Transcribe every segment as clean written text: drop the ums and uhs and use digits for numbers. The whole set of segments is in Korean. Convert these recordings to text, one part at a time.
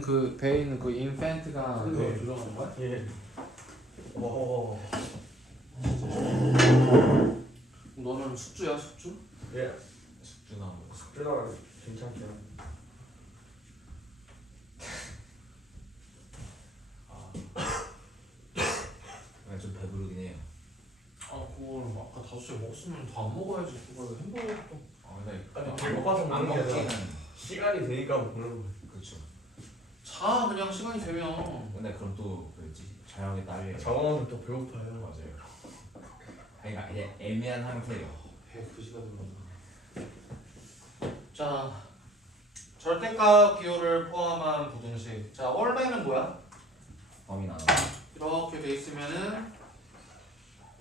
그 배에 있는 그 인펜트가 네. 너 조정한 거야? 예. 오. 너는 숙주야 숙주? 예. 숙주나무. 숙주나 괜찮죠. 그냥 좀 배부르긴 해요. 아 그걸 아까 5시에 먹었으면 다 안 먹어야지 그걸 햄버거 또. 근데 아니 배고파서 안 먹는 게 아니라 먹기는 시간이 되니까 먹는 거. 그렇죠. 자 그냥 시간이 되면 근데 그럼 또 그랬지 저녁에 딸려. 저거는 또 배고파요. 맞아요. 그러니까 이제 애매한 상태예요. 배 2시가 들어간다. 자 절대값 기호를 포함한 부등식. 자 원래는 뭐야? 범위 나눠. 이렇게 돼 있으면은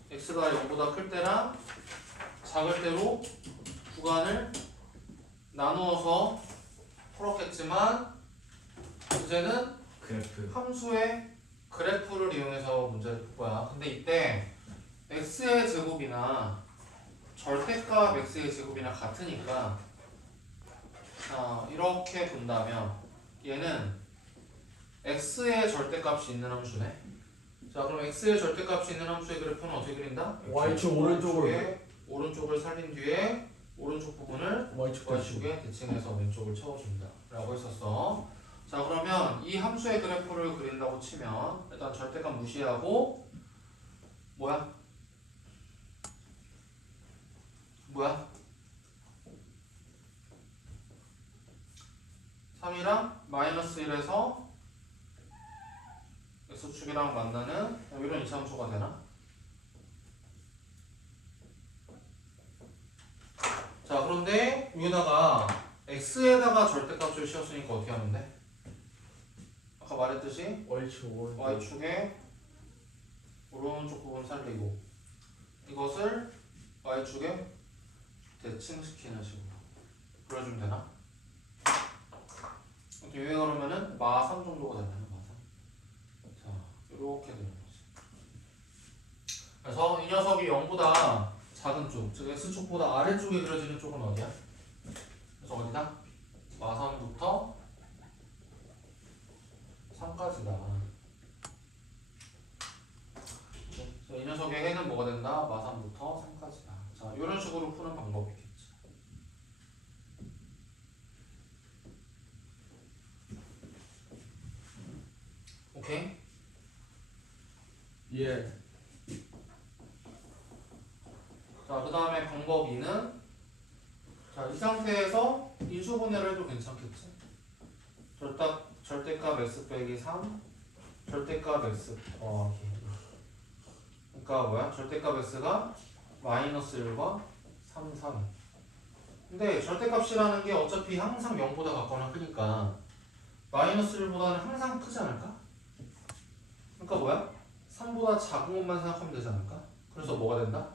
x가 0보다 클 때랑 작을 때로 구간을 나누어서 풀었겠지만 이제는 그래프. 함수의 그래프를 이용해서 문제를 풀 거야. 근데 이때 x의 제곱이나 절대값 x의 제곱이나 같으니까 이렇게 본다면 얘는 x의 절대값이 있는 함수네. 자 그럼 x의 절대값이 있는 함수의 그래프는 어떻게 그린다? y축 오른쪽으로. Y축에 오른쪽을 살린 뒤에 오른쪽 부분을 y축 y축에 대칭해서 왼쪽을 채워줍니다 라고 했었어. 자 그러면 이 함수의 그래프를 그린다고 치면 일단 절대값 무시하고 뭐야? 3이랑 마이너스 1에서 x축이랑 만나는 이런 이차함수가 되나? 자 그런데 여기다가 x에다가 절대값을 씌웠으니까 어떻게 하면 돼? 아까 말했듯이 y축 오른쪽. y축에 오른쪽 부분 살리고 이것을 y축에 대칭시키는 식으로 그려주면 되나? 이게 그러면은 마3 정도가 되면 마3. 자 이렇게 되는 거지. 그래서 이 녀석이 0보다 작은 쪽, 즉 x축보다 아래쪽에 그려지는 쪽은 어디야? 그래서 어디다? 마3부터 3까지다. 이 녀석의 해는 뭐가 된다? 마3부터 3까지다. 자, 이런 식으로 푸는 방법이겠지. 오케이? 예. 자, 그 다음에 방법 2는 자, 이 상태에서 인수분해를 해도 괜찮겠지? 절대값 x 빼기 3 절대값 x 더하기 그러니까 뭐야? 절대값 x가 마이너스 1과 3, 3 근데 절대값이라는 게 어차피 항상 0보다 같거나 크니까 마이너스 1보다는 항상 크지 않을까? 그러니까 뭐야? 3보다 작은 것만 생각하면 되지 않을까? 그래서 뭐가 된다?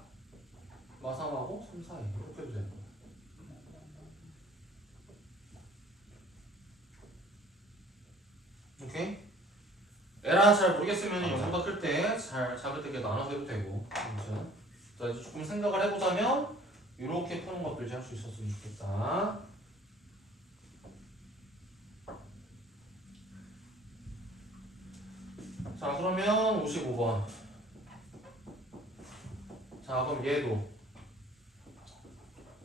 마3하고 3 사이 이렇게 해도 되는 거야. 오케이? 에라 잘 모르겠으면 0보다 클 때 잘 작을 때 이렇게 나눠서 해도 되고 아무튼 자 이제 조금 생각을 해보자면 이렇게 푸는 것도 이제 할 수 있었으면 좋겠다. 자 그러면 55번 자 그럼 얘도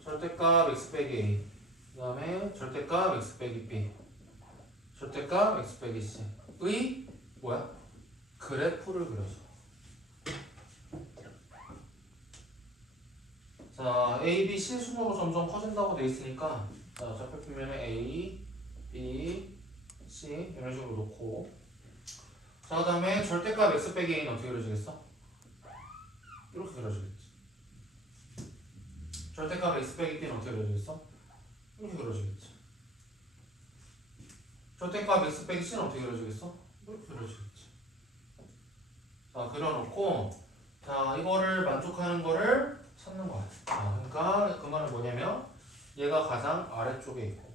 절대값 x 빼기 a 그 다음에 절대값 x 빼기 b 절대값 x 빼기 c의 뭐야? 그래프를 그려줘. 자 a, b, c 순으로 점점 커진다고 돼 있으니까 자 좌표 표면에 a, b, c 이런 식으로 놓고 자 그 다음에 절대값 x 빼기 a는 어떻게 그려지겠어? 이렇게 그려지겠지. 절대값 x 빼기 b는 어떻게 그려지겠어? 이렇게 그려지겠지. 절대값 x 빼기 c는 어떻게 그려지겠어? 이렇게 그려지겠지. 자 그려놓고 자 이거를 만족하는 거를 찾는 거야. 자, 그러니까 그 말은 뭐냐면 얘가 가장 아래쪽에 있고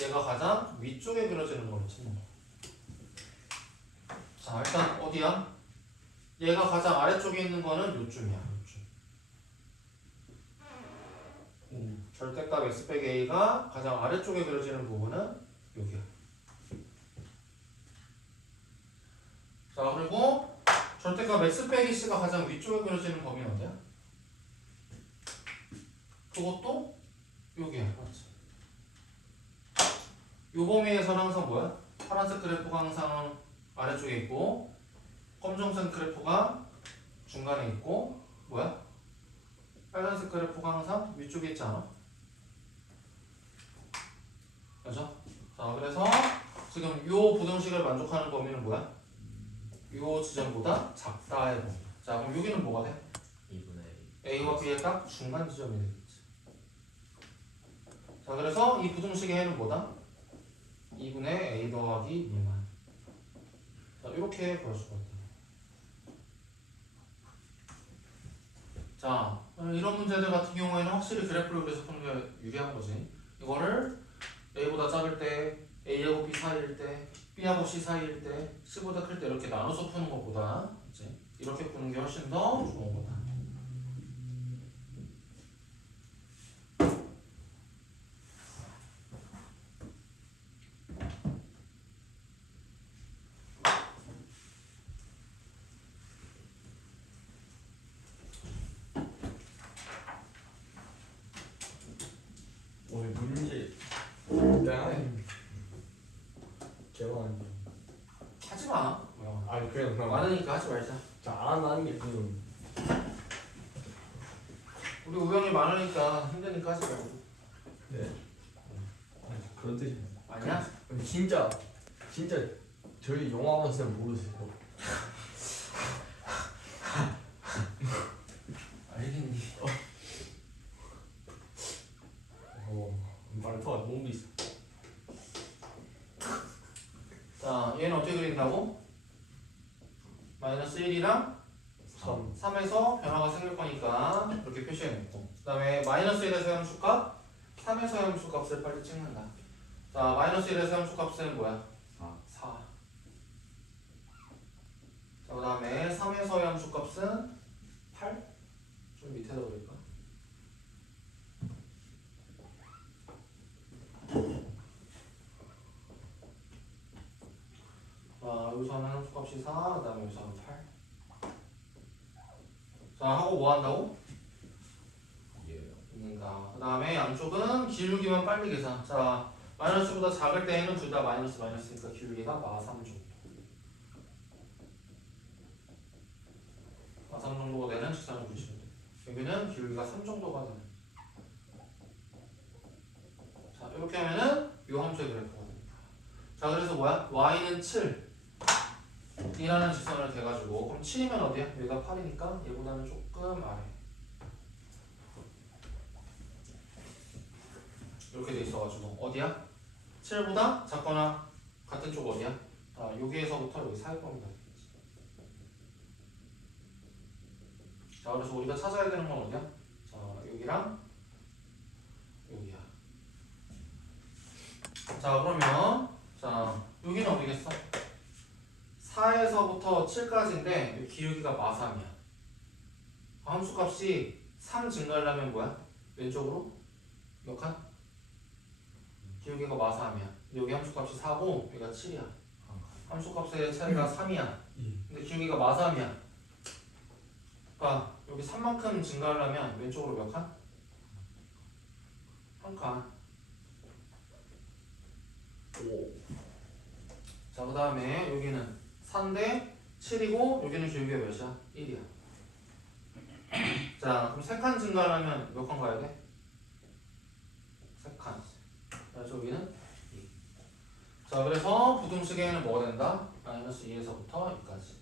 얘가 가장 위쪽에 그려지는 걸 찾는 거야. 자 일단 어디야? 얘가 가장 아래쪽에 있는 거는 요쯤이야. 요쯤. 절대값 x 빼기 a가 가장 아래쪽에 그려지는 부분은 여기야. 자, 그리고 절대값 x 빼기 c가 가장 위쪽에 그려지는 범위는 어디야? 그것도 여기야. 맞지? 요 범위에서는 항상 뭐야? 파란색 그래프가 항상 아래쪽에 있고 검정색 그래프가 중간에 있고 뭐야? 빨간색 그래프가 항상 위쪽에 있지 않아? 그죠? 자, 그래서 지금 요 부등식을 만족하는 범위는 뭐야? 요 지점보다 작다의 범위. 자, 그럼 여기는 뭐가 돼? 2분의 A와 B의 딱 중간 지점이 되겠지. 자, 그래서 이 부등식의 해는 뭐다? 2분의 A 더하기 미만. 자, 이렇게 구할 수가 있다. 자, 이런 문제들 같은 경우에는 확실히 그래프를 그려서 푸는 게 유리한 거지. 이거를 A보다 작을 때, A하고 B 사이일 때, B하고 C 사이일 때, C보다 클 때 이렇게 나눠서 푸는 것보다 그치? 이렇게 푸는 게 훨씬 더 좋은 거다. 오늘 문제 일단 개만 하지 마. 뭐야. 아니 그냥 많으니까 하지 말자. 잘안 하는 게 좀. 우리 우영이 많으니까 힘드니까 하지 말고. 네. 그런 뜻이 아니야? 진짜 저희 영화만 쓰면 모르세요. 알겠니? 말투가 너무 비싸. 자, 얘는 어떻게 그린다고? 마이너스 1이랑 3. 3에서 변화가 생길 거니까 이렇게 표시해놓고 그 다음에 마이너스 1에서 함수값 3에서 함수값을 빨리 찍는다. 자, 마이너스 1에서 함수값은 뭐야? 4. 자, 그 다음에 3에서의 함수값은 8? 좀 밑에다 그릴까? 자, 여기서는 함수값이 4, 그 다음에 여기서는 8. 자, 하고 뭐 한다고? 있는다. 그 다음에 양쪽은 기울기만 빨리 계산. 자, 마이너스보다 작을 때에는 둘 다 마이너스니까 기울기가 마3 정도. 마3 정도가 되는 직선을 그리시면 돼. 여기는 기울기가 3 정도가 되는. 자, 이렇게 하면은 이 함수의 그래프가 됩니다. 자, 그래서 뭐야? y는 7 이라는 직선을 대가지고 그럼 7이면 어디야? 얘가 8이니까 얘보다는 조금 아래. 이렇게 돼 있어가지고 어디야? 7보다 작거나 같은 쪽 어디야? 아, 여기에서부터 여기 사이범위가 되겠지. 자, 그래서 우리가 찾아야 되는 건 어디야? 자, 여기랑 여기야. 자, 그러면 자, 여기는 어디겠어? 4에서부터 7까지인데 기울기가 마3이야. 함수값이 3 증가하려면 뭐야? 왼쪽으로 몇 칸? 기울기가 마3이야. 여기 함수값이 4고 여기가 7이야. 함수값의 차이가 3이야. 근데 기울기가 마3이야. 그러니까 여기 3만큼 증가하려면 왼쪽으로 몇 칸? 한 칸. 5. 자, 그 다음에 여기는 4인데 7이고 여기는 기울기가 몇이야? 1이야. 자, 그럼 3칸 증가하려면 몇 칸 가야 돼? 3칸. 그래서 여기는 2. 자, 그래서 부등식에는 뭐가 된다? 마이너스 2에서부터 2까지.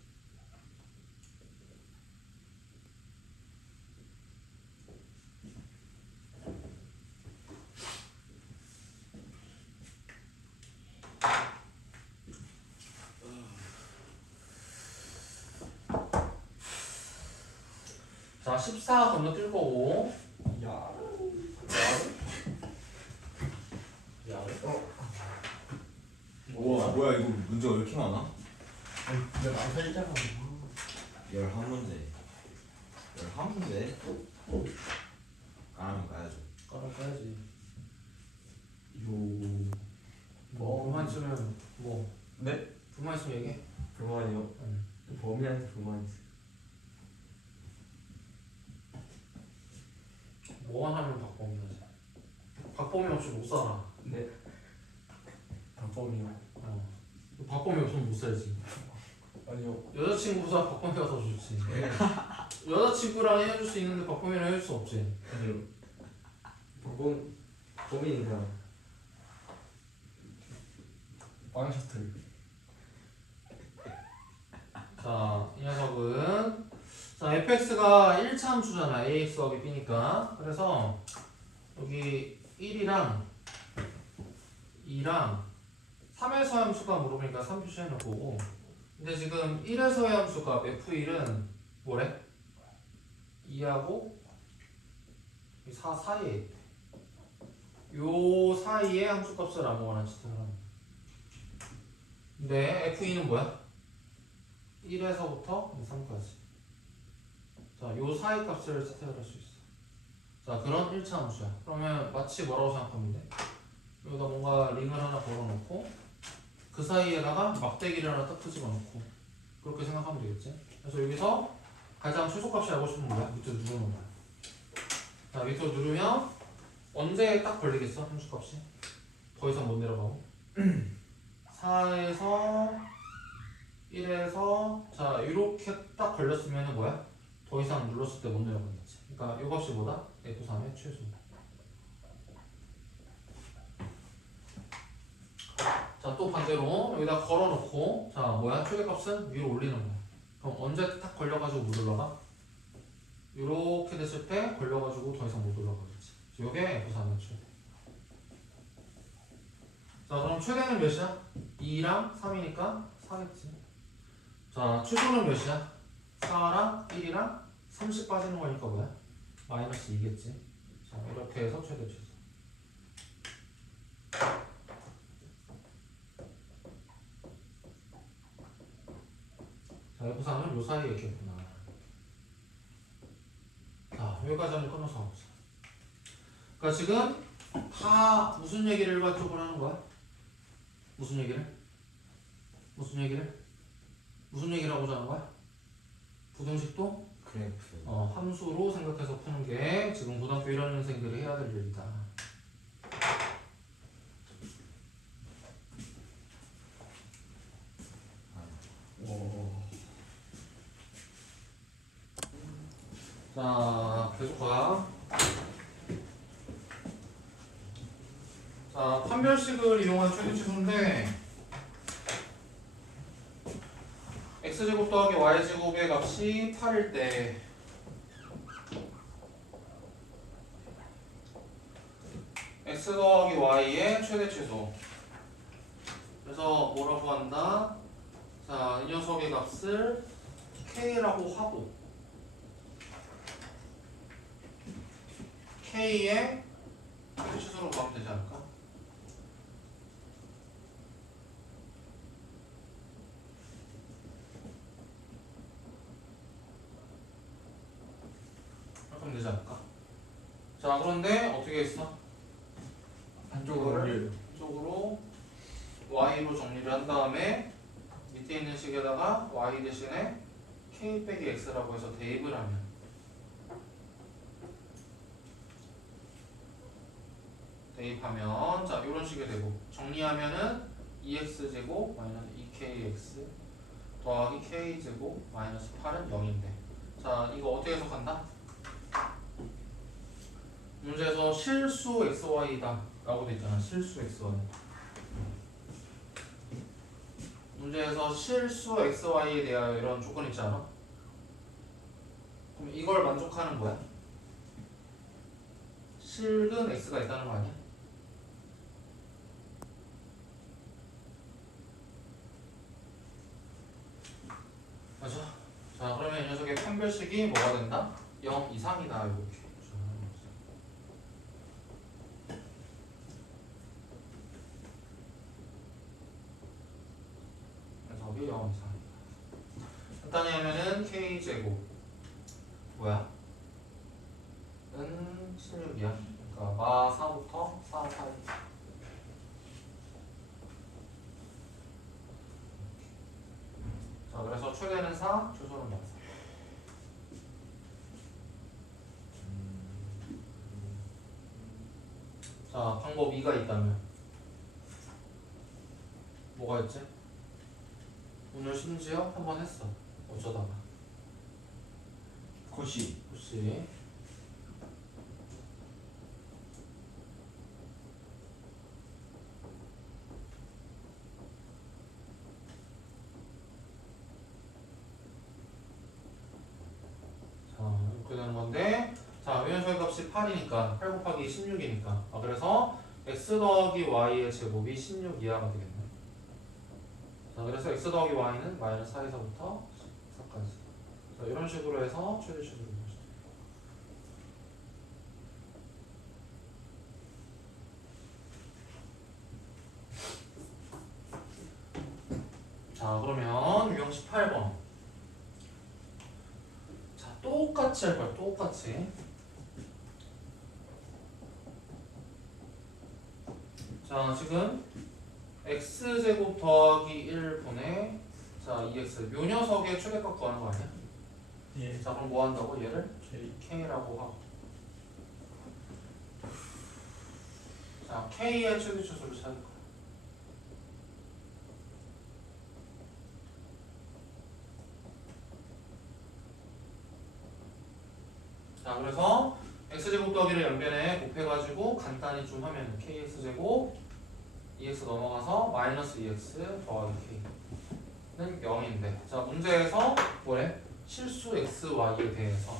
자, 14 건너뛸 거고. 야. 우와 뭐야 이거 문제가 왜 이렇게 많아? 내가 안 살잖아. 11문제 11문제? 까라면 까야죠. 가로 빼야지. 요. 불만 있으면 뭐 네? 불만 있으면 얘기해. 불만이요? 응. 범인한테 불만 있어. 뭐만 하면 박범이야지. 박범이 없이 못 살아. 네. 박범이요? 박범이 없으면 못 살지. 아니요. 여자친구보다 박범이가 더 좋지. 여자친구랑 헤어질 수 있는데 박범이랑 헤어질 수 없지. 아니요. 범인이잖아. 빵 셔틀. 자, 이 녀석은 자 fx가 1차 함수잖아. ax 더하기 b니까. 그래서 여기 1이랑 2랑 3에서 함수가 물어보니까 3 표시해놓고, 근데 지금 1에서의 함수가 f1은 뭐래? 2하고 4 사이에 있대. 요 사이에 함수값을 아무거나 지정을 합니다. 근데 f2는 뭐야? 1에서부터 3까지. 자, 요 사이 값을 채택을 할 수 있어. 자, 그런 1차 함수야. 그러면 마치 뭐라고 생각하면 돼? 여기다 뭔가 링을 하나 걸어놓고 그 사이에다가 막대기를 하나 딱 집어넣고 그렇게 생각하면 되겠지? 그래서 여기서 가장 최소값이 알고 싶으면 뭐야? 밑으로 누르는 거야. 자, 밑으로 누르면 언제 딱 걸리겠어? 함수값이? 더 이상 못 내려가고 4에서 1에서 자 이렇게 딱 걸렸으면 뭐야? 더 이상 눌렀을 때 못 내려가겠지. 그러니까 이 값이 뭐다? F3의 최소. 자, 또 반대로 여기다 걸어놓고 자 뭐야? 최대값은 위로 올리는 거야. 그럼 언제 딱 걸려가지고 못 올라가? 이렇게 됐을 때 걸려가지고 더 이상 못 올라가겠지. 이게 F3의 최대. 자, 그럼 최대는 몇이야? 2랑 3이니까 4겠지. 자, 최소는 몇이야? 4랑 1이랑 30 빠지는 거니까 뭐야? 마이너스 2겠지. 자, 이렇게 해서 최대 최소. 자, F3은 요 사이에 있겠구나. 자, 여기까지 한번 끊어서 가보자. 그러니까 지금 다 무슨 얘기를 일반적으로 하는 거야? 무슨 얘기를? 무슨 얘기를? 무슨 얘기를 하고자 하는 거야? 부등식도 그래프. 함수로 생각해서 푸는 게 지금 고등학교 1학년생들이 해야 될 일이다. 오. 자, 계속 가. 자, 판별식을 이용한 최대치수인데 x제곱 더하기 y제곱의 값이 8일 때 x 더하기 y의 최대 최소. 그래서 뭐라고 한다? 자, 이 녀석의 값을 k라고 하고 k의 최대 최소로 구하면 되지 않을까? 그럼 되지 않을까? 자, 그런데 어떻게 했어? 한쪽으로 쪽으로 y로 정리를 한 다음에 밑에 있는 식에다가 y 대신에 k 빼기 x라고 해서 대입을 하면 자 이런 식이 되고 정리하면은 2x제곱 마이너스 2kx 더하기 k제곱 마이너스 8은 0인데 자 이거 어떻게 해석한다? 문제에서 실수 xy다 라고 돼 있잖아. 실수 xy. 문제에서 실수 xy에 대하여 이런 조건 있지 않아? 그럼 이걸 만족하는 거야? 실근 x가 있다는 거 아니야? 맞아. 자 그러면 이 녀석의 판별식이 뭐가 된다? 0 이상이다 이렇게. 녀석이 0 이상이다. 간단히 하면은 k제곱 뭐야? 은 16이야. 그러니까 마 4부터 4 사이. 자, 그래서 최대는 4, 최소는 마 4. 자, 방법 2가 있다면 뭐가 있지? 오늘 심지어 한 번 했어. 어쩌다가. 코시. 혹시 자, 이렇게 되는 건데, 자, 위원소의 값이 8이니까 8 곱하기 16이니까. 아, 그래서 x 더하기 y의 제곱이 16 이하가 되겠네. 자, 그래서 x 더하기 y는 마이너스 4에서부터 14까지. 자, 이런 식으로 해서 최대치를 보시죠. 자, 그러면 유형 18번. 자, 똑같이 할 거야, 똑같이. 자, 지금 x제곱 더하기 1분의 자, 2x. 요 녀석의 최대값 구하는 거 아니야? 예. 자, 그럼 뭐 한다고? 얘를 K. k라고 하고. 자, k의 최대치수를 찾을 거야. 자, 그래서 x제곱 더하기를 양변에 곱해가지고 간단히 좀 하면 kx제곱 2x 넘어가서 마이너스 2x 더하기 k는 0인데, 자, 문제에서 뭐래? 실수 x, y에 대해서.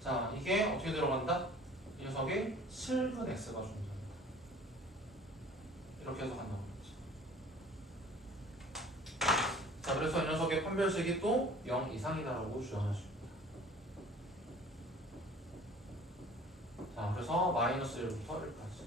자, 이게 어떻게 들어간다? 이 녀석에 실근 x가 존재한다. 이렇게 해서 간다고 그랬지. 자, 그래서 이 녀석의 판별식이 또 0 이상이다라고 주장할 수 있다. 자, 그래서 마이너스 1부터 1까지.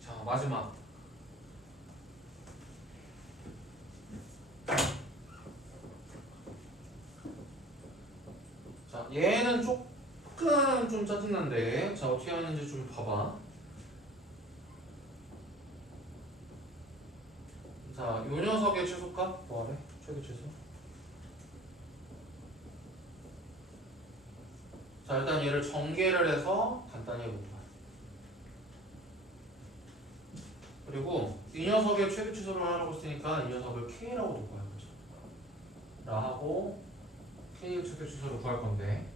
자, 마지막. 자, 얘는 조금 좀 짜증난데, 자, 어떻게 하는지 좀 봐봐. 자, 요 녀석의 최소값 뭐하래? 최대 최소. 자, 일단 얘를 전개를 해서 간단히 해볼까. 그리고 이 녀석의 최대 최소를 하라고 했으니까 이 녀석을 k라고 놓고 해보자. 라 하고 k의 최대 최소를 구할 건데,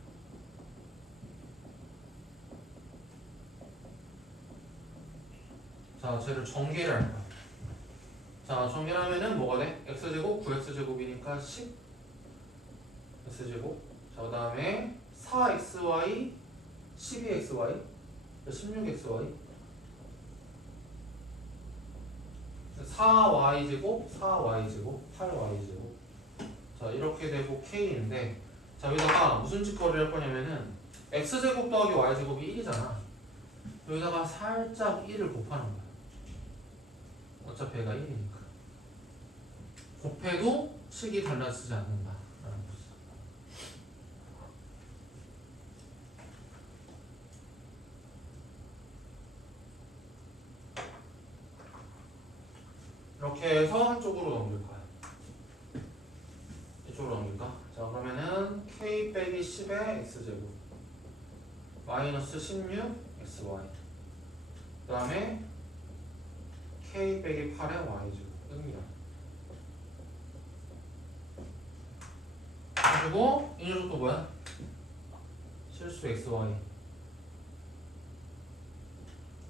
자, 쟤를 전개를 할 거야. 자, 전개를 하면은 뭐가 돼? x제곱 9x제곱이니까 10 x제곱. 자, 그 다음에 4xy 12xy 16xy 4y제곱 4y제곱 8y제곱. 자, 이렇게 되고 k인데, 자, 여기다가 무슨 짓거리를 할 거냐면은 x제곱 더하기 y제곱이 1이잖아. 여기다가 살짝 1을 곱하는 거야. 어차피 얘가 1이니까. 곱해도 식이 달라지지 않는다 라는 거지. 이렇게 해서 한쪽으로 넘길 거야. 이쪽으로 넘길까? 자, 그러면은 k 빼기 10의 x제곱 마이너스 16 xy, 그 다음에 k 빼기 8의 y제곱 뜹니다. 그리고 이 녀석도 뭐야? 실수 xy.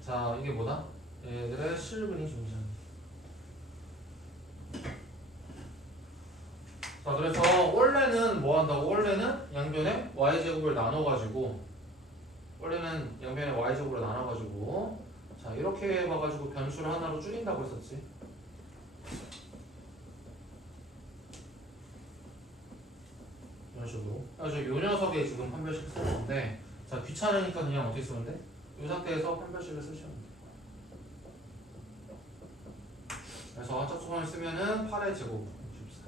자, 이게 뭐다? 얘들의 실근이 존재합니다. 자, 그래서 원래는 뭐 한다고? 원래는 양변에 y제곱을 나눠가지고, 원래는 양변에 y제곱으로 나눠가지고, 자, 이렇게 해봐가지고 변수를 하나로 줄인다고 했었지. 이런 식으로. 그래서 요 녀석에 지금 판별식 쓸 건데, 자 귀찮으니까 그냥 어떻게 쓰면 돼? 이 상태에서 판별식을 쓰시면 돼. 그래서 짝수건을 쓰면은 8의 제곱 64.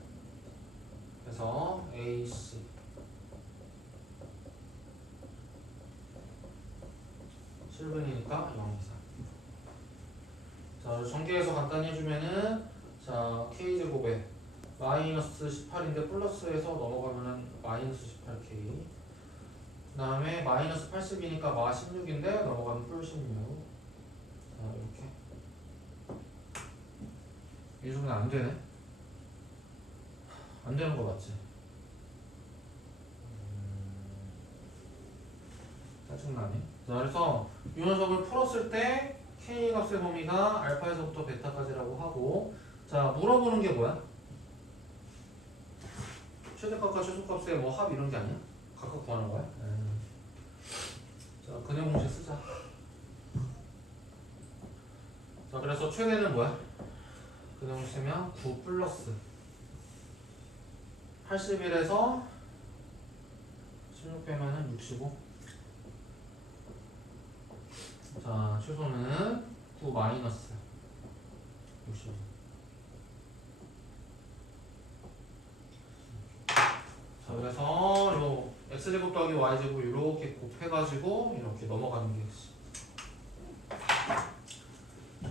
그래서 AC 7분이니까 0 이상. 자, 전개해서 간단히 해주면은 자 K제곱에 마이너스 18인데 플러스에서 넘어가면은 마이너스 18K. 그 다음에 마이너스 80이니까 마 16인데 넘어가면 풀 16. 자, 이렇게. 이 정도는 안 되네. 안 되는 거 맞지? 짜증나네. 자, 그래서 이 녀석을 풀었을 때 K 값의 범위가 알파에서부터 베타까지라고 하고, 자, 물어보는 게 뭐야? 최대값과 최소값의 뭐 합 이런 게 아니야? 각각 구하는 거야? 자, 근해 공식 쓰자. 자, 그래서 최대는 뭐야? 근해 공식 쓰면 9 플러스 81에서 16 빼면은 65. 자, 최소는 9 마이너스 65. 자, 그래서 요 x제곱 더하기 y제곱 이렇게 곱해가지고 이렇게 넘어가는 게 있어.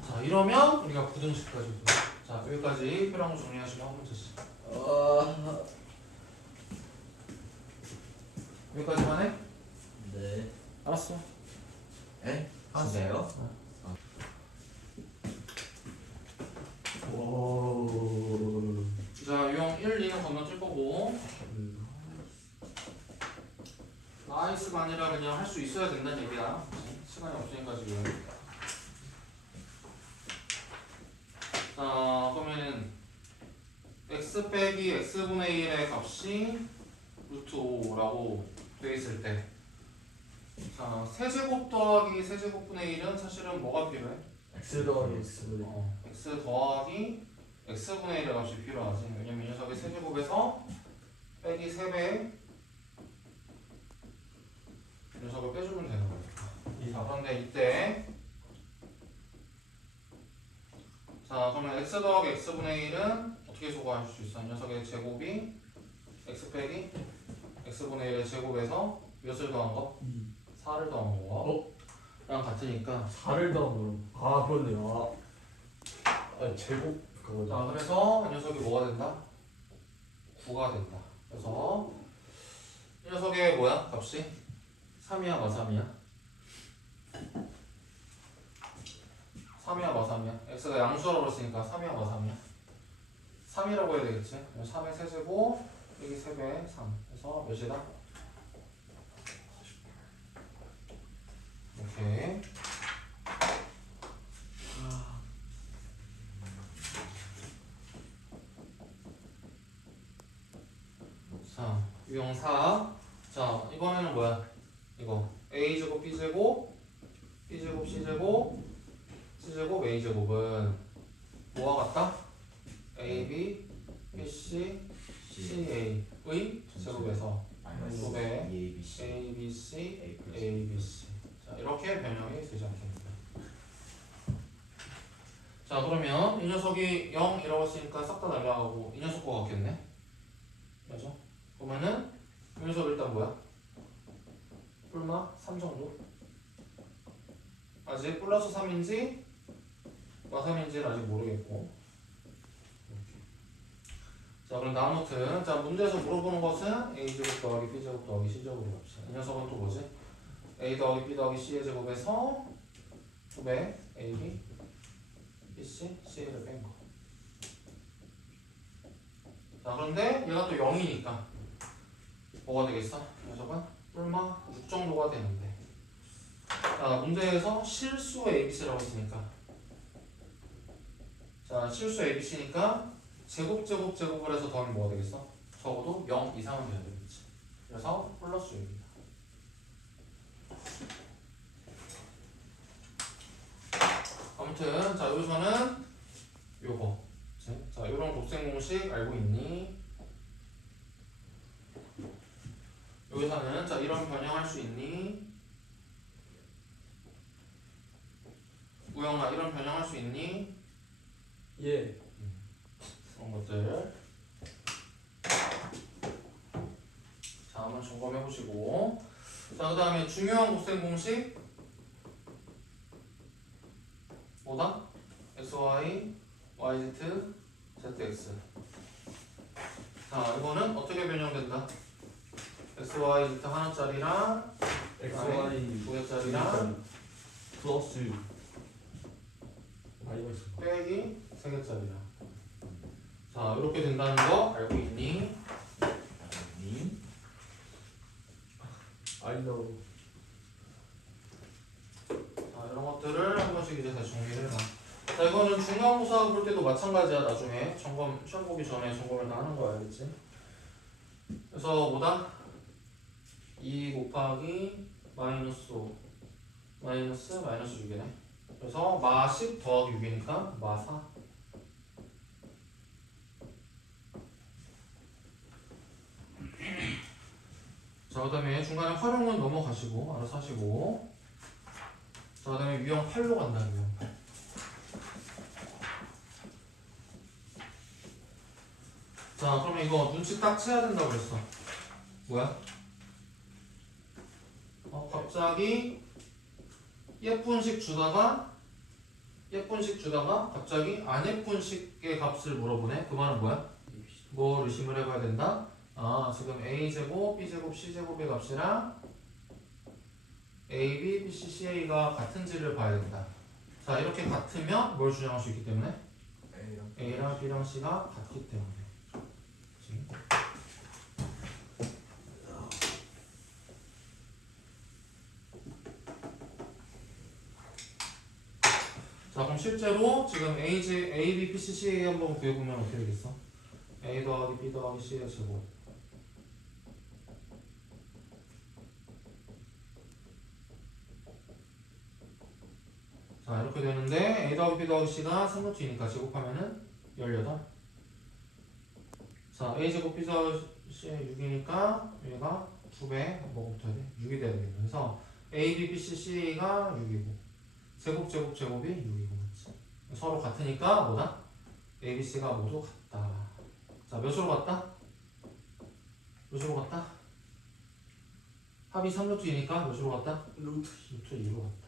자, 이러면 우리가 부등식까지 돼. 자, 여기까지 표랑 정리하시면 한 문제씩. 여기까지만 해? 네. 알았어. 에? 진짜요? 오. 자, 유형 1, 2는 건너뛸 거고, 나이스가 아니라 그냥 할 수 있어야 된다는 얘기야. 시간이 없으니까 지금. 자, 그러면 x 빼기 x분의 1의 값이 루트 5라고 돼 있을 때, 자, 세제곱 더하기 세제곱분의 1은 사실은 뭐가 필요해? X 더하기 X분의 x 더하기 x분의 1의 값이 필요하지. 왜냐면 이 녀석이 세제곱에서 빼기 3배 이 녀석을 빼주면 되는 거니까. 자, 그런데 이때 자, 그러면 x 더하기 x분의 1은 어떻게 소거할 수 있어? 이 녀석의 제곱이 x 빼기 x분의 1의 제곱에서 몇을 더한 거? 4를 더한 거. 랑 같으니까. 4를 더한 거로. 아, 그렇네요. 아, 제곱 그거죠. 자, 그래서 이 녀석이 뭐가 된다? 9가 된다. 그래서 이 녀석의 뭐야? 값이? 3이야, 마3이야? 3이야, 마3이야? x가 양수라고 그랬으니까 3이야, 마3이야? 3이라고 해야 되겠지? 3의 세제곱 여기 3배의 3. 그래서 몇이다? 이렇게. 자, 유형 4. 자, 이번에는 뭐야? 이거 a제곱 b제곱 b제곱 c제곱 c제곱 a제곱은 뭐와 같다? ab bc ca의 제곱에서 마이너스 두 배. 2ABC abc A 플러스 abc. 자, 이렇게 변형이 되지 않겠습니다. 자, 그러면 이 녀석이 0이라고 했으니까 싹 다 날라가고 이 녀석 거 같겠네? 맞아? 그러면은 이 녀석 일단 뭐야? 뿔마 3 정도? 아직 플러스 3인지 마3인지는 아직 모르겠고. 이렇게. 자, 그럼 아무튼 자, 문제에서 물어보는 것은 a제곱 더하기 b제곱 더하기 c제곱으로 갑시다. 이 녀석은 또 뭐지? a 더하기 b 더하기 c의 제곱에서 2배 ab bc ca를 뺀 거. 자, 그런데 얘가 또 0이니까 뭐가 되겠어? 이 녀석은 뿔마 6 정도가 되는데, 자, 문제에서 실수 ABC라고 했으니까, 자, 실수 ABC니까 제곱을 해서 더하면 뭐가 되겠어? 적어도 0 이상은 돼야 되겠지. 그래서 플러스 6입니다. 아무튼 자, 여기서는 요거, 자, 요런 곱셈 공식 알고 있니? 도의사는 자 이런 변형할 수 있니? 우영아 이런 변형할 수 있니? 예. 그런 것들 자 한번 점검해 보시고 자 그 다음에 중요한 곱셈 공식 뭐다? xy, yz, zx 자 이거는 어떻게 변형된다? xy z 하나짜리랑 XY 두 개짜리랑 플러스 마이너스. 빼기 세 개짜리랑 자 이렇게 된다는 거 알고 있니? 니 아니요. 자 이런 것들을 한 번씩 이제 다시 정리를 해봐 자 이거는 중간고사 볼 때도 마찬가지야 나중에 점검 시험 보기 전에 점검을 다 하는 거 알겠지? 그래서 뭐다? 2 곱하기 마이너스 5 마이너스 6이네 그래서 마 10 더하기 6이니까 마 4 자 그 다음에 중간에 활용은 넘어가시고 알아서 하시고 자 그 다음에 유형 8로 간다 유형 8 자 그러면 이거 눈치 딱 채야 된다고 그랬어 뭐야? 갑자기 예쁜 식 주다가 갑자기 안 예쁜 식의 값을 물어보네 그 말은 뭐야? 뭐 의심을 해봐야 된다? 아 지금 a제곱, b제곱, c제곱의 값이랑 a, b, b, c, ca가 같은지를 봐야 된다 자 이렇게 같으면 뭘 주장할 수 있기 때문에? a랑 b랑 c가 같기 때문에 그치? 자 그럼 실제로 지금 a, b, c, c 한번 구해보면 어떻게 되겠어? a 더하기 b 더하기 c의 제곱 자 이렇게 되는데 a 더하기 b 더하기 c가 3루트이니까 제곱하면은 18 자 a 제곱 b 더하기 c의 6이니까 얘가 2배 뭐가 붙어야 돼? 6이 돼야 되겠네 그래서 a, b, b, c, c가 6이고 제곱이 6이고 맞지? 서로 같으니까 뭐다? a, b, c가 모두 같다 자 몇으로 같다? 몇으로 같다? 합이 3루트이니까 몇으로 같다? 루트 2로 같다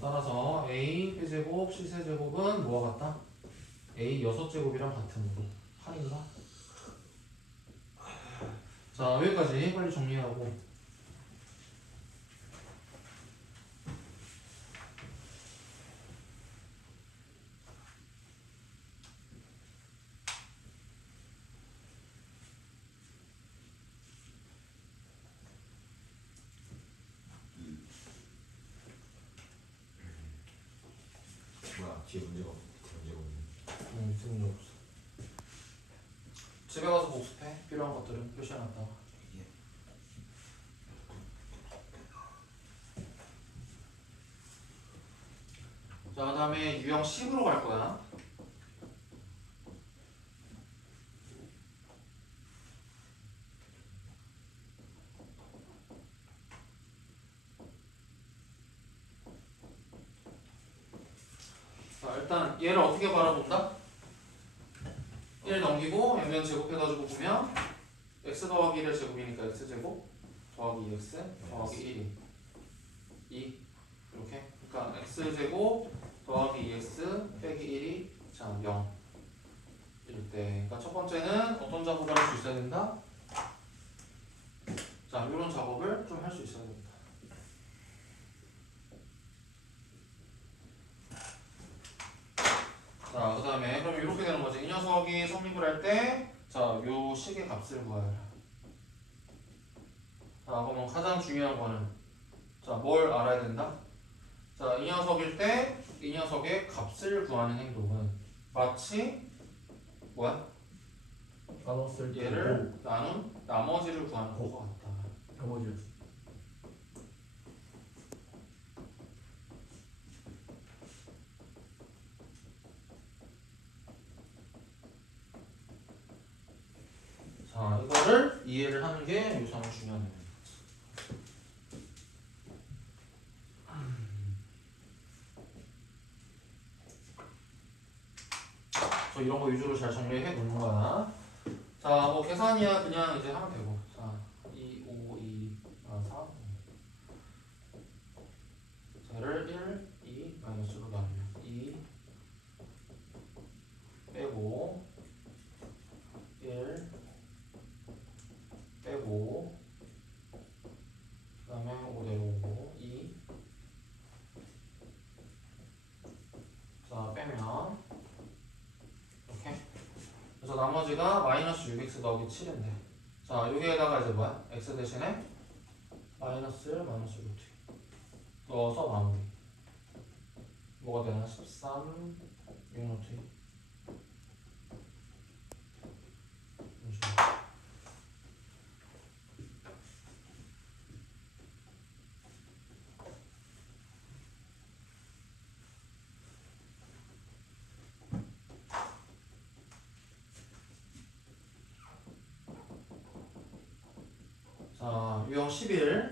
따라서 a b제곱 c 세제곱은 뭐와 같다? a 6제곱이랑 같은 거 8인가? 자 여기까지 빨리 정리하고 뭐야 뒤에 문제가 없네. 무슨 일 없어 집에 가서 복습해 필요한 것들은 표시해놨다 자 그 다음에 유형 10으로 갈 거야 자 일단 얘를 어떻게 바라본다? 1 넘기고 양면 제곱해가지고 보면 x 더하기 1의 제곱이니까 x제곱 더하기 2x 더하기 1이 2 이렇게 그러니까 x제곱 더하기 2x 빼기 1이 자 0 이럴 때 그러니까 첫 번째는 어떤 작업을 할 수 있어야 된다? 자 이런 작업을 좀 할 수 있어야 된다 자 그 다음에 그럼 이렇게 되는 거지 이 녀석이 성립을 할 때 자 요 식의 값을 구하라 자 그러면 가장 중요한 거는 자 뭘 알아야 된다? 자 이 녀석일 때 이 녀석의 값을 구하는 행동은 마치 뭐야? 나눴을 때 얘를 나눈 나머지를 구하는 것과 같다 나머지였어. 자 이거를 이해를 하는 게 요상은 중요한 내용. 그래서 이런 거 위주로 잘 정리해 놓는 거야. 자, 뭐 계산이야 그냥 이제 하면 되고. 자, 2, 5, 2, 3. 자를 1, 2 마이너스로 나누면 2 빼고 1 빼고 그 다음에 5 내려오고 2 자 빼면 이렇게 그래서 나머지가 마이너스 6x 더하기 7인데 자 여기에다가 이제 뭐야? x 대신에 마이너스 1 마이너스 루트 넣어서 마무리 뭐가 되나? 13 6루트 2 자, 유형 11.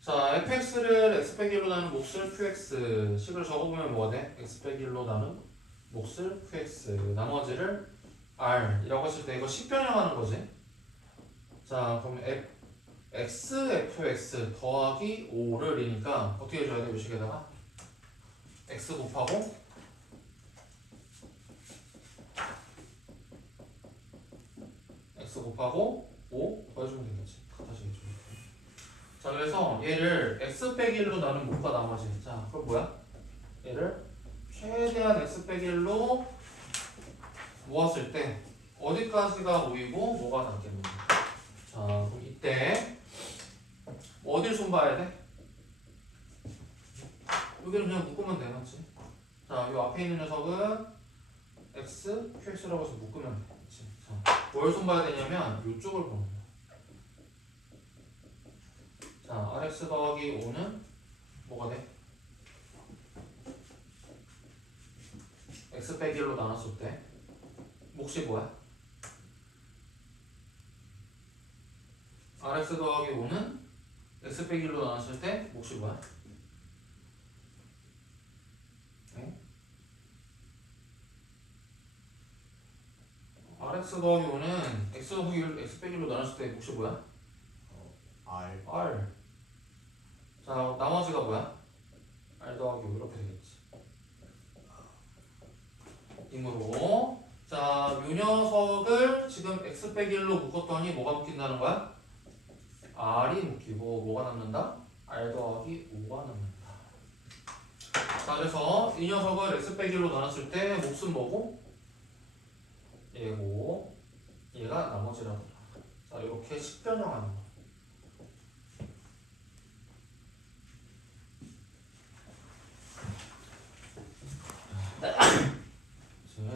자, fx를 x 빼기 1로 나눈 몫을 qx 식을 적어보면 뭐가 돼? x 빼기 1로 나눈 몫을 qx 나머지를 r 이라고 했을 때 이거 식변형하는 거지. 자, 그럼 xfx 더하기 5를 이니까 어떻게 해줘야 돼? 이 식에다가 x 곱하고 x 곱하고 5 더해주면 되겠지. 다시 해줘. 자, 그래서 얘를 x 빼기 1로 나눈 몫과 나머지. 자, 그럼 뭐야? 얘를 최대한 x 빼기 1로 모았을 때 어디까지가 5이고 뭐가 남겠는가? 자, 그럼 이때 어딜 손봐야 돼? 여기를 그냥 묶으면 돼, 맞지? 자, 이 앞에 있는 녀석은 x, qx라고 해서 묶으면 돼, 그치? 자, 뭘 손봐야 되냐면 이쪽을 보는 거야. 자, rx 더하기 5는 뭐가 돼? x 빼기 1로 나눴을 때 몫이 뭐야? rx 더하기 5는 x 빼기 1로 나눴을 때 몫이 뭐야? 네? rx 더하기 5는 x 빼기 1로 나눴을 때 몫이 뭐야? R r. 자, 나머지가 뭐야? r 더하기 5 이렇게 되겠지. 이므로 자, 요 녀석을 지금 x 빼기 1로 묶었더니 뭐가 묶인다는 거야? r이 묶이고 뭐가 남는다? r 더하기 5가 남는다. 자, 그래서 이 녀석을 x 빼기 1로 나눴을 때 몫은 뭐고? 얘고 얘가 나머지라더라. 자, 이렇게 식변형하는 거.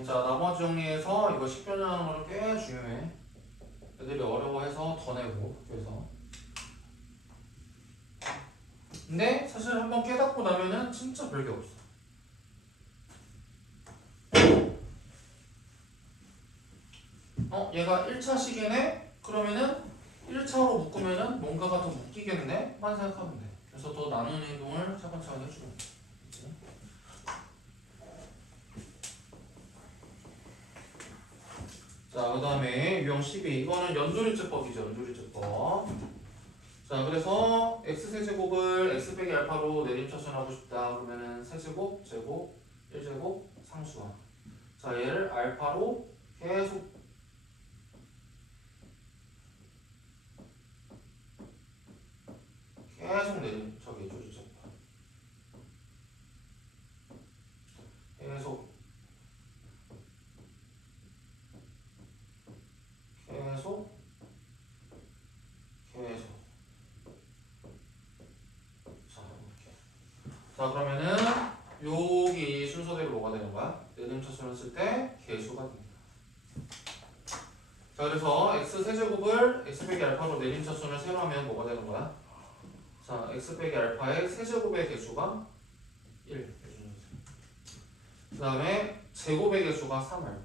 자, 나머지 정리해서 이거 식변형하는 거는 꽤 중요해. 애들이 어려워해서 더 내고 학교에서. 근데 사실 한번 깨닫고 나면은 진짜 별게 없어. 얘가 1차 시계네? 그러면은 1차로 묶으면은 뭔가가 더 묶이겠네? 만 생각하면 돼. 그래서 더 나누는 행동을 차근차근 해주고. 그치? 자, 그 다음에 유형 12. 이거는 연조리제법이죠. 연조리제법. 자, 그래서 x세제곱을 x 빼기 알파로 내림차순하고 싶다. 그러면은 세제곱, 제곱, 1제곱, 상수화. 자, 얘를 알파로 계속 내림 저기 조리제법. 계속 자, 그러면은 여기 순서대로 뭐가 되는 거야? 내림차순을 쓸 때 개수가 됩니다. 자, 그래서 x 세제곱을 x 빼기 알파로 내림차순을 세로 하면 뭐가 되는 거야? 자, x 빼기 알파의 세제곱의 개수가 1. 그 다음에 제곱의 개수가 3알파.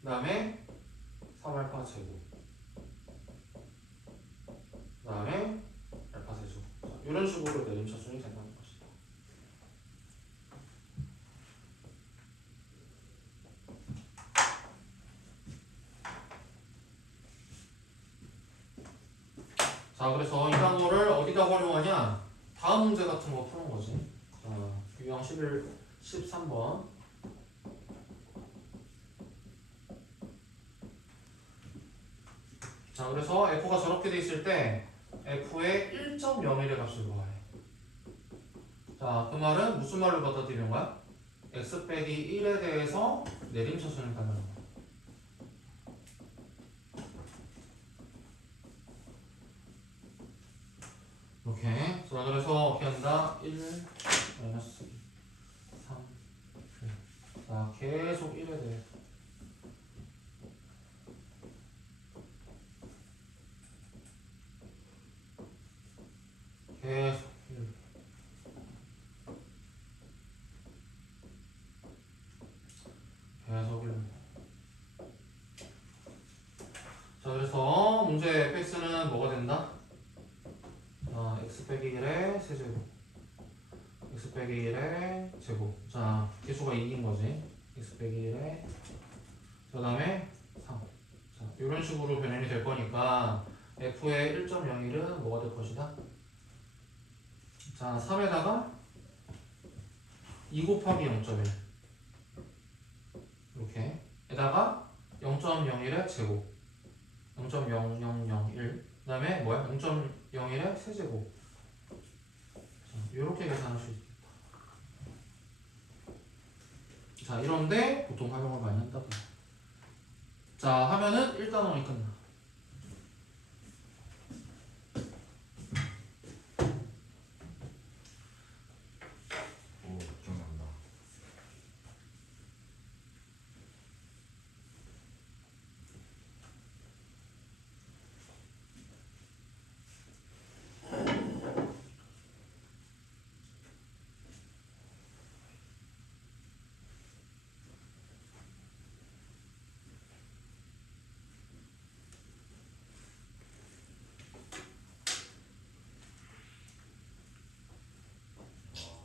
그 다음에 3알파 제곱 그 다음에 알파 세제곱 이런 식으로 내림차순이 된다는 것이다. 자 그래서 이 단어를 어디다 활용하냐 다음 문제 같은 거 푸는 거지. 자 유형 13번 자 그래서 f가 저렇게 돼 있을 때 f의 1.01의 값을 구하래. 자 그 말은 무슨 말로 받아들이는 거야? x 빼기 1에 대해서 내림차순을 갖는 거야. 이렇게 자 그래서 어떻게 한다? 1 마이너스 2 3 자 계속 1에 대해서 계속 1 계속 1 자 그래서 문제 fx는 뭐가 된다? x 빼기 1의 세제곱 x 빼기 1의 제곱 자 개수가 2인 거지 x 빼기 1의 그 다음에 3 자 이런 식으로 변형이 될 거니까 f의 1.01은 뭐가 될 것이다? 자 3에다가 2 곱하기 0.1 이렇게 에다가 0.01의 제곱 0.0001 그 다음에 뭐야? 0.01의 세제곱 이렇게 계산할 수 있겠다. 자 이런데 보통 활용을 많이 한다고. 자 하면은 1단원이 끝나. 오 기억난다.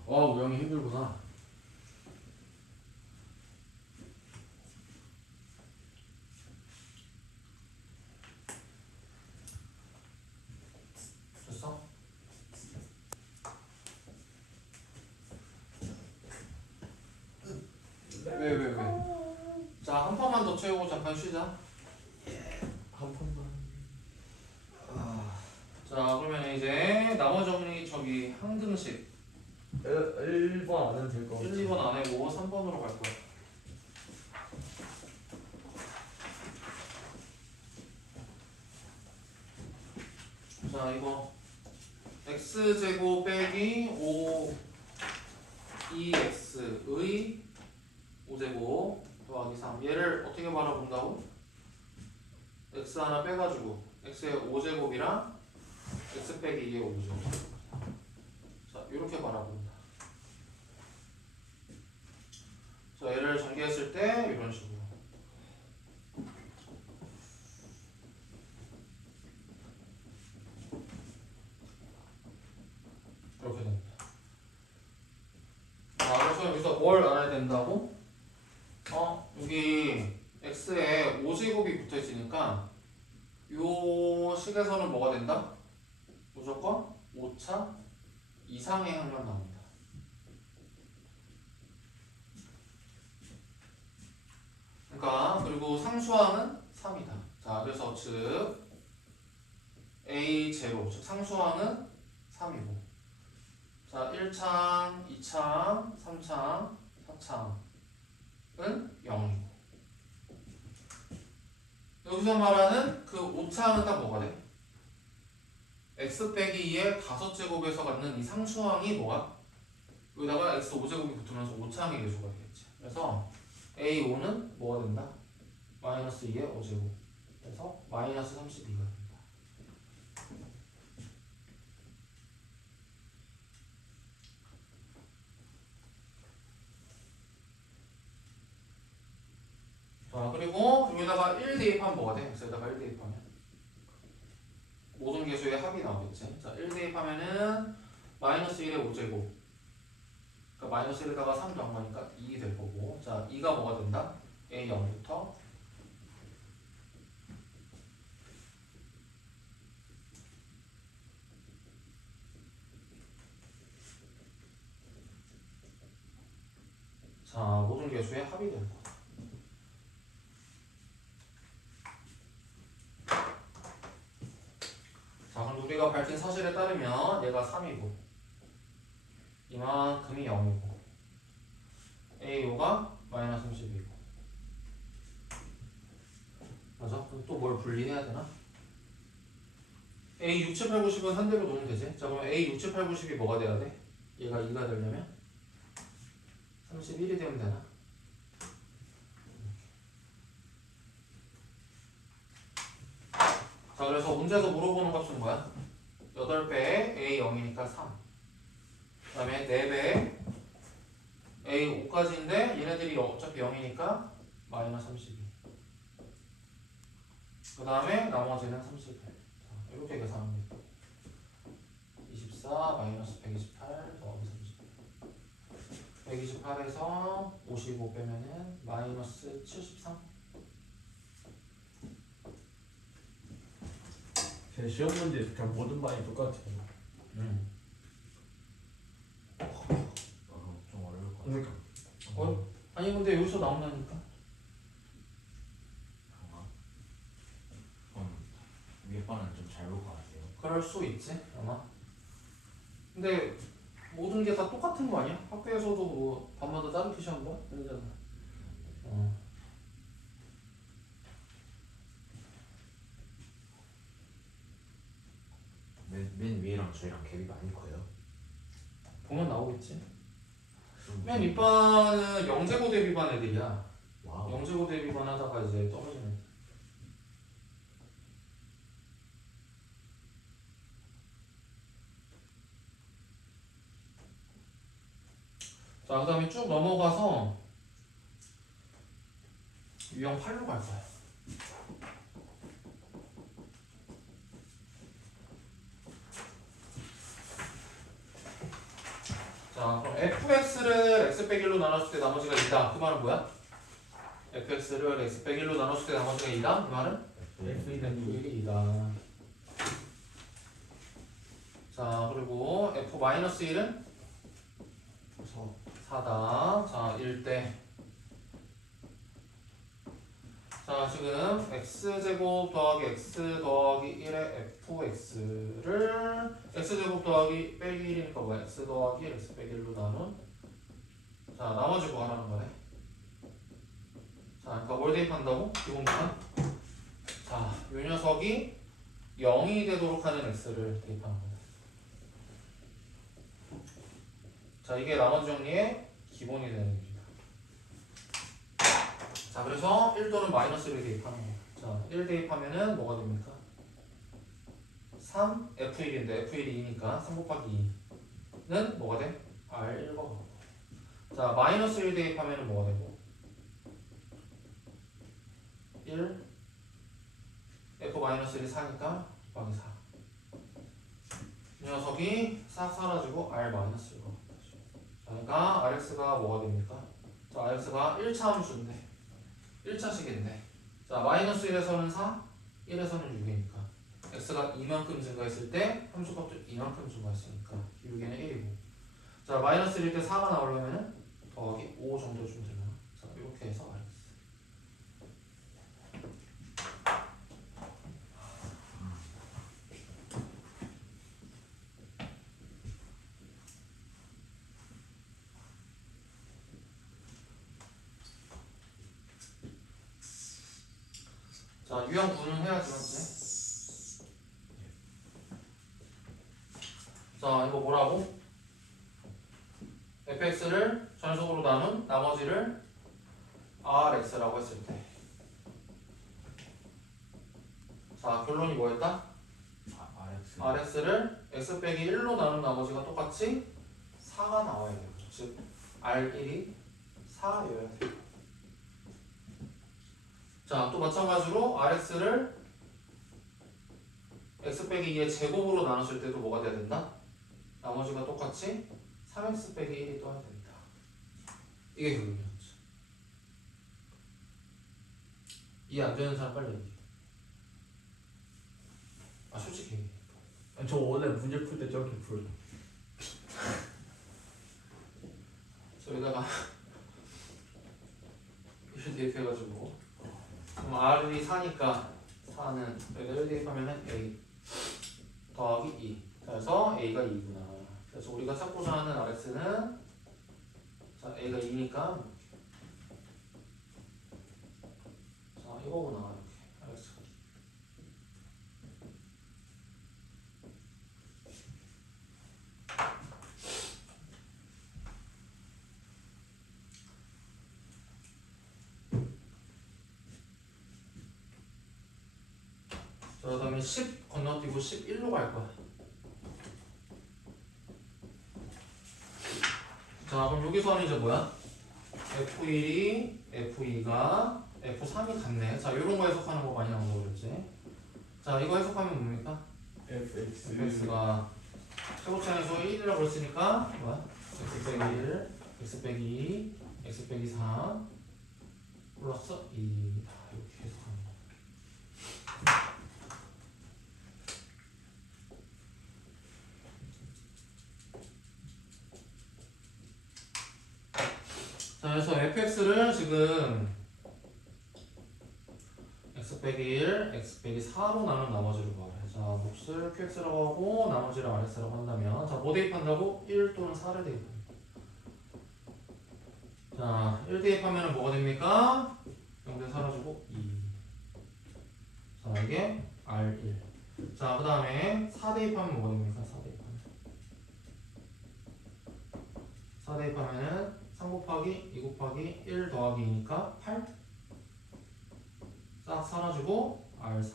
우영이 힘들구나. 됐어? 왜? 자, 한 판만 더 채우고 잠깐 쉬자. 한 판만. 자, 그러면 이제 나머지 정리 저기 항등식 1번 안 해도 될 것 같아. 1, 2번 안 해고 3번으로 갈 거야. 자, 이거 x제곱 빼기 2x의 5제곱 더하기 3 얘를 어떻게 바라본다고? x 하나 빼가지고 x의 5제곱이랑 x 빼기 2의 5제곱 자 이렇게 바라본다. 자 얘를 전개했을 때 이런 식으로 이렇게 됩니다. 자 그래서 여기서 뭘 알아야 된다고? 여기 x에 5제곱이 붙어 있으니까 요 식에서는 뭐가 된다? 무조건 5차 이상의 항만 나옵니다. 그러니까 그리고 상수항은 3이다. 자 그래서 즉 A0 즉 상수항은 3이고 자 1창, 2창, 3창, 4창은 0이고 여기서 말하는 그 5창은 딱 뭐가 돼? x 빼기 2의 5제곱에서 갖는 이 상수항이 뭐야? 여기다가 x 5제곱이 붙으면서 5창의 개수가 되겠지. 그래서 A5는 뭐가 된다? 마이너스 2의 5제곱 그래서 마이너스 32가 된다. 자 그리고 여기다가 1 대입하면 뭐가 돼? 대입하면은 마이너스 1의 5제곱. 그러니까 마이너스 1에다가 3 더한 거니까 2이 될 거고. 자, 2가 뭐가 된다? A 0부터 자, 모든 개수의 합이 되는 거다. 자, 그럼 우리가 밝힌 사실에 따르면 얘가 3이고 이만큼이 0이고 A5가 마이너스 30이고 맞아? 그럼 또 뭘 분리해야 되나? A 6, 7, 8, 9, 10은 한 대로 놓으면 되지. 자, 그럼 A 6, 7, 8, 9, 10이 뭐가 돼야 돼? 얘가 2가 되려면 31이 되면 되나? 자, 그래서 문제에서 물어보는 값은 뭐야? 8배에 A 0이니까 3. 그 다음에 4배에 A 5까지인데 얘네들이 어차피 0이니까 마이너스 32. 그 다음에 나머지는 31. 자, 이렇게 계산합니다. 24 마이너스 128 더하기 30. 128에서 55 빼면은 마이너스 73. 제 시험 문제 그냥 모든 반이 똑같아요. 좀 어려울 것 같아. 그러니까 아니 근데 여기서 나온다니까. 그런가? 그럼 위에 번은 좀 잘 볼 것 같아요. 그럴 수 있지 아마. 근데 모든 게 다 똑같은 거 아니야? 학교에서도 뭐 밤마다 다른 시험 봐? 그러잖아. 맨 위에랑 저희랑 갭이 많이 커요. 보면 나오겠지. 맨 윗반은 영재고 대비반 애들이야. 와우. 영재고 대비반 하다가 이제 떨어지는. 자, 그 다음에 쭉 넘어가서 유형 8로 갈 거야. 자, 그럼 fx를 x 빼기 1로 나눴을 때 나머지가 2다. 그 말은 뭐야? fx를 x 빼기 1로 나눴을 때 나머지가 2다? 그 말은? f1이 2다. 자, 그리고 f-1은 4다. 자, 1대. 자, 지금 x제곱 더하기 x 더하기 1의 fx를 x제곱 더하기 빼기 1이니까 뭐야? x 더하기 x 빼기 1로 나눈. 자, 나머지 구하라는 거네. 자, 그러니까 뭘 대입한다고? 기본부터. 자, 이 녀석이 0이 되도록 하는 x를 대입하는 거다. 자, 이게 나머지 정리의 기본이 되는 겁니다. 자, 그래서 1 또는 마이너스를 대입하는 거예요. 자, 1 대입하면은 뭐가 됩니까? 3 F1인데 F1이 2니까 3 곱하기 2는 뭐가 돼? R1과 같고. 자, 마이너스 1 대입하면은 뭐가 되고? 1 F-1이 4니까 곱하기 4. 이 녀석이 싹 사라지고 R-1과 같다. 자, 그러니까 RX가 뭐가 됩니까? 자, RX가 1차 함수인데 1차식인데 자, 마이너스 1에서는 4, 1에서는 6이니까 x가 이만큼 증가했을 때 함수값도 이만큼 증가했으니까 6에는 1이고 자, 마이너스 1일 때 4가 나오려면 더하기 5 정도 주면 되나? 자, 이렇게 해서 RX. 자, 유형 구는 해야지 맞지? 자, 이거 뭐라고? fx를 전속으로 나눈 나머지를 rx라고 했을 때 자, 결론이 뭐였다? RX. rx를 x 빼기 1로 나눈 나머지가 똑같이 4가 나와야 돼요. 즉 r1이 4여야 돼요. 자, 또 마찬가지로 rx를 x 빼기 2의 제곱으로 나눴을 때도 뭐가 돼야 된다? 나머지가 똑같이 3x 빼기 1이 떠야 된다. 이게 교육이었죠. 이해 안 되는 사람 빨리 얘기해. 아 솔직히 저 원래 문제 풀 때 저렇게 풀어요. 저기다가 이렇게 대입해가지고 그럼 R이 4니까 4는 여기다 1 대입하면은 A 더하기 2. 그래서 A가 2구나. 그래서 우리가 찾고자 하는 RX는 자 A가 2니까 자 이거구나 이렇게 RX. 자, 그 다음에 10 건너뛰고 11로 갈 거야. 자, 그럼 여기서는 이제 뭐야? F1이 F2가 F3이 같네. 자, 이런 거 해석하는 거 많이 나온다고 그랬지. 자, 이거 해석하면 뭡니까? fx가 최고차에서 1이라고 그랬으니까 뭐야? x 빼기 1, x 빼기 2, x 빼기 3 플러스 2 이렇게 해석하는 거. 자, 그래서 fx를 지금 x 빼기 1, x 빼기 4로 나눈 나머지를 구하래. 자, 몫을 qx라고 하고 나머지를 rs라고 한다면 자, 뭐 대입한다고? 1 또는 4를 대입합니다. 자, 1 대입하면 뭐가 됩니까? 0대 사라지고 2. 자, 이게 R1. 자, 그 다음에 4 대입하면 뭐가 됩니까? 4 대입하면 4 대입하면은 3 곱하기 2 곱하기 1 더하기 2니까 8 싹 사라지고 R4.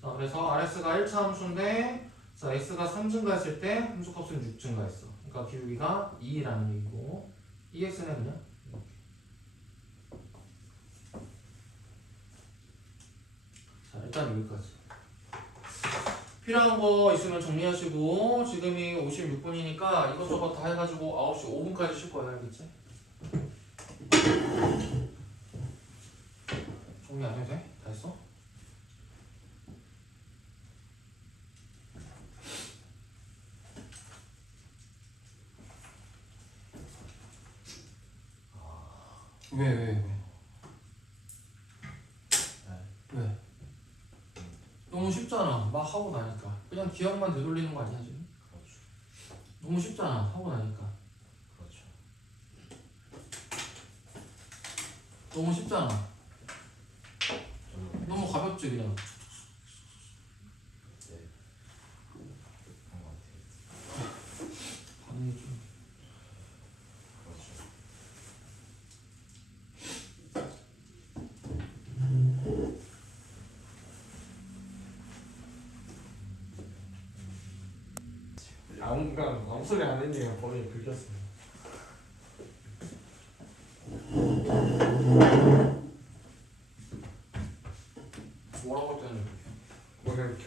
자, 그래서 RS가 1차 함수인데 자, X가 3 증가했을 때 함수값은 6 증가했어. 그러니까 기울기가 2라는 얘기고 EX는 그냥 이렇게. 자, 일단 여기까지. 필요한 거 있으면 정리하시고 지금이 56분이니까 이것저것 다 해가지고 9시 5분까지 쉴 거야. 알겠지? 정리 안 해도 돼? 다 했어? 왜? 왜? 너무 쉽잖아. 막 하고 나니까. 그냥 기억만 되돌리는 거 아니야 지금? 그렇죠. 너무 쉽잖아. 하고 나니까. 그렇죠. 너무 쉽잖아. 저도 너무 가볍지 그냥. 네. 그런 것 같아요. 반응이 좀. 그렇죠. 아무 소리 안 했는데 범인이 긁혔어요. 뭐라고 했더니 오늘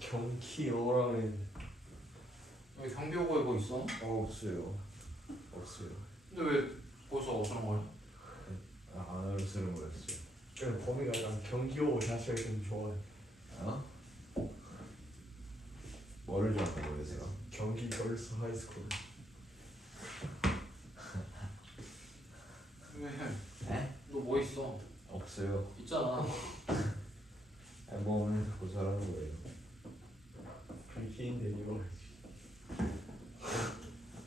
경키어라고 했는데 여기 경비호고에 뭐 있어? 없어요. 없어요. 근데 왜 거기서 어쩌는 거야? 안 하려 쓰는 거였어요. 그냥 범이가 약간 경기호 자체가 좀 좋아해. 어? 뭐를 좋아하는 거예요, 제가? 경기 걸스 하이스쿨. 왜? 네? 너 뭐 있어? 없어요. 있잖아. 뭐 오늘 자꾸 잘하는 거예요. 경기인데 이거.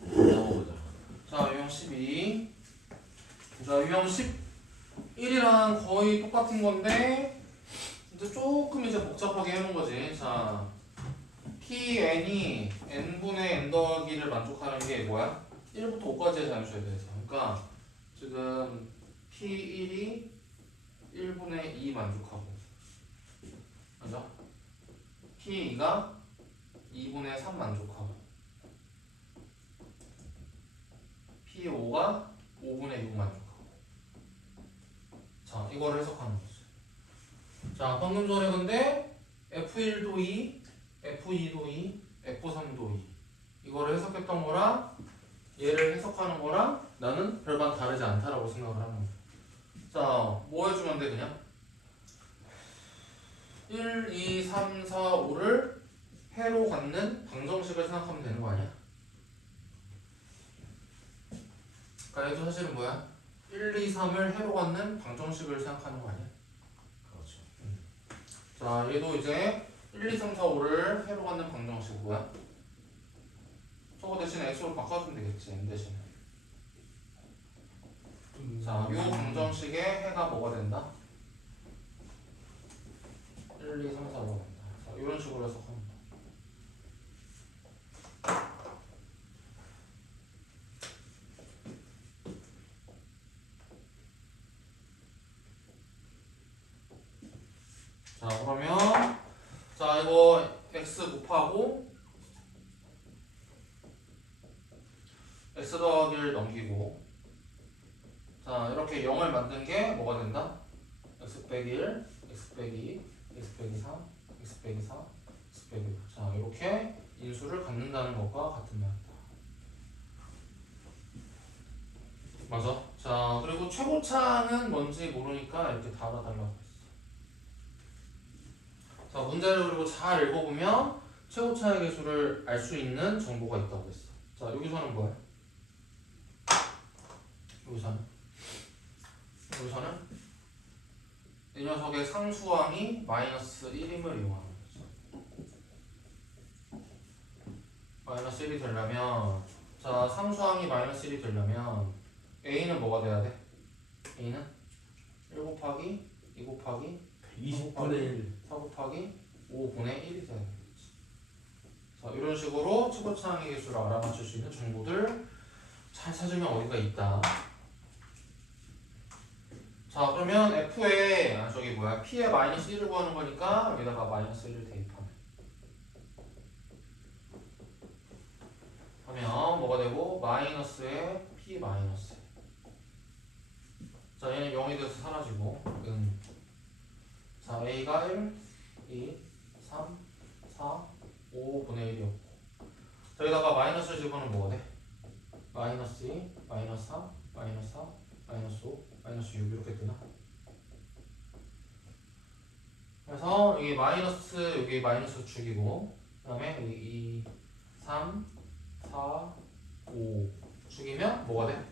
나와보자. 자, 유형 12. 자, 유형 11이랑 거의 똑같은 건데 이제 조금 이제 복잡하게 해놓은 거지. 자, Pn이 n분의 n 더하기를 만족하는 게 뭐야? 1부터 5까지의 자연수에 대해서. 그러니까 지금 P1이 1분의 2 만족하고, 맞아? P2가 2분의 3 만족하고, P5가 5분의 6 만족하고. 자, 이거를 해석하는 거지. 자, 방금 전에 근데 F1도 2, F2도 2, F3도 2 이거를 해석했던 거랑 얘를 해석하는 거랑 나는 별반 다르지 않다라고 생각을 하는 거야. 자, 뭐 해주면 돼 그냥? 1, 2, 3, 4, 5를 해로 갖는 방정식을 생각하면 되는 거 아니야? 그러니까 얘도 사실은 뭐야? 1, 2, 3을 해로 갖는 방정식을 생각하는 거 아니야? 그렇죠. 자, 얘도 이제 1, 2, 3, 4, 5를 해로 갖는 방정식 뭐야? 저거 대신에 x로 바꿔주면 되겠지, n 대신에. 자, 요 방정식의 해가 뭐가 된다? 1, 2, 3, 4, 5가 된다. 자, 이런 식으로 해석하면 돼. 자, 그러면 자, 이거 x 곱하고 x 더하기를 넘기고 자, 이렇게 0을 만든 게 뭐가 된다? x 빼기 1, x 빼기 2, x 빼기 3, x 빼기 4, x 빼기 5. 자, 이렇게 인수를 갖는다는 것과 같은 말이다. 맞아. 자, 그리고 최고차는 뭔지 모르니까 이렇게 달아달라고 했어. 자, 문제를 그리고 잘 읽어보면 최고차의 개수를 알 수 있는 정보가 있다고 했어. 자, 여기서는 뭐야? 여기서는 이 녀석의 상수항이 마이너스 1임을 이용하는 거죠. 마이너스 1이 되려면 자, 상수항이 마이너스 1이 되려면 a는 뭐가 돼야 돼? a는 1 곱하기 2 곱하기 20분의 1. 4 곱하기 5분의 1이 돼야 되겠지. 자, 이런 식으로 최고차항의 개수를 알아맞힐 수 있는 정보들 잘 찾으면 어디가 있다. 자, 그러면 F에 저기 뭐야 P에 마이너스 1을 구하는 거니까 여기다가 마이너스 1을 대입하면 뭐가 되고 마이너스에 P 마이너스. 자, 얘는 0이 돼서 사라지고 자, A가 1, 2, 3, 4, 5분의 1이었고 자, 여기다가 마이너스를 집어넣으면 뭐가 돼? 마이너스 2, 마이너스 3, 마이너스 4, 마이너스 5, 마이너스 6 이렇게 뜨나? 그래서 여기 마이너스 축이고 그 다음에 여기 2, 3, 4, 5 축이면 뭐가 돼?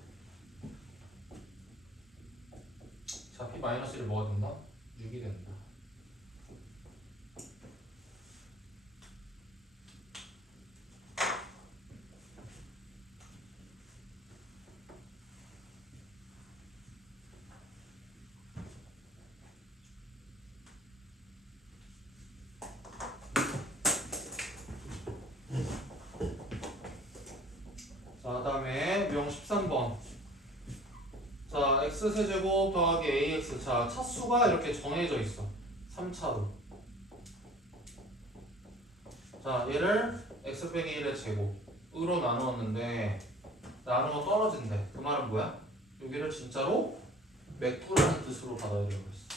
자, P 마이너스 1 뭐가 된다? 6이 된다. 자, 그 다음에 명 13번. 자, x세제곱 더하기 ax. 자, 차수가 이렇게 정해져 있어. 3차로. 자, 얘를 x 빼기 1의 제곱으로 나누었는데 나누어 떨어진대. 그 말은 뭐야? 여기를 진짜로 맥부라는 뜻으로 받아들이고 있어.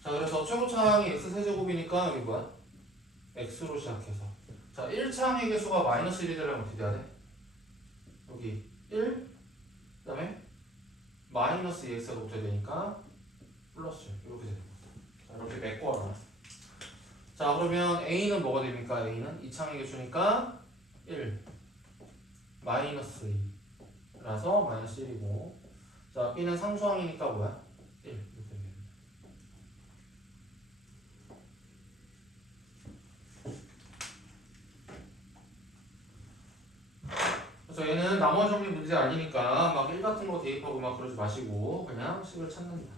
자, 그래서 최고차항이 x세제곱이니까 여기 뭐야? x로 시작해서. 자, 1차항의 개수가 마이너스 1이 되려면 어떻게 돼야 돼? 여기 1, 그 다음에 마이너스 2x가 붙어야 되니까 플러스 이렇게 되는 거다. 자, 이렇게 메꿔라. 자, 그러면 a는 뭐가 됩니까? a는 2차항의 개수니까 1 마이너스 2라서 마이너스 1이고 자, b는 상수항이니까 뭐야? 1 이렇게 됩니다. 그래서 얘는 나머지 정리 문제 아니니까 막 1 같은 거 대입하고 막 그러지 마시고 그냥 식을 찾는다.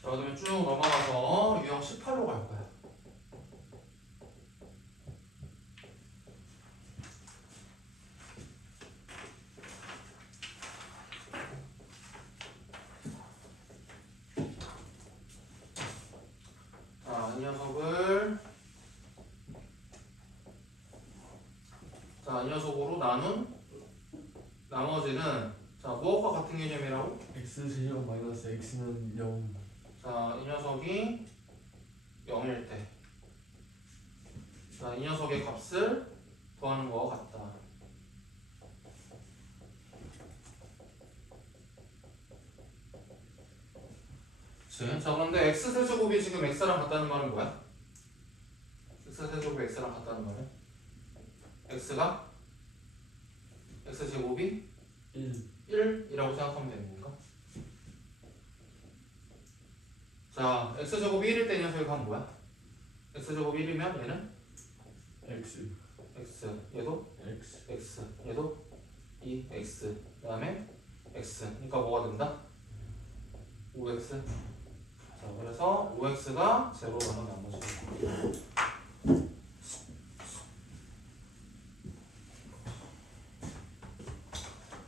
자, 그러면 쭉 넘어가서 유형 18로 갈 거야. 자, 이 녀석으로 나눈 같은 개념이라고? X제곱 마이너스 X는 0. 자, 이 녀석이 0일 때. 자, 이 녀석의 값을 더하는 거와 같다. 그치? 자, 그런데 x세제곱이 지금 x랑 같다는 말은 뭐야? x세제곱이 x랑 같다는 말은? x가 x제곱이 1. 1이라고 생각하면 되는 건가? 자, x제곱이 1일 때 이 녀석이 값은 뭐야? x제곱이 1이면 얘는 X. x, 얘도 X. x, 얘도 2x, 그 다음에 x. 그러니까 뭐가 된다? 5x. 자, 그래서 5x가 제로라는 나머지.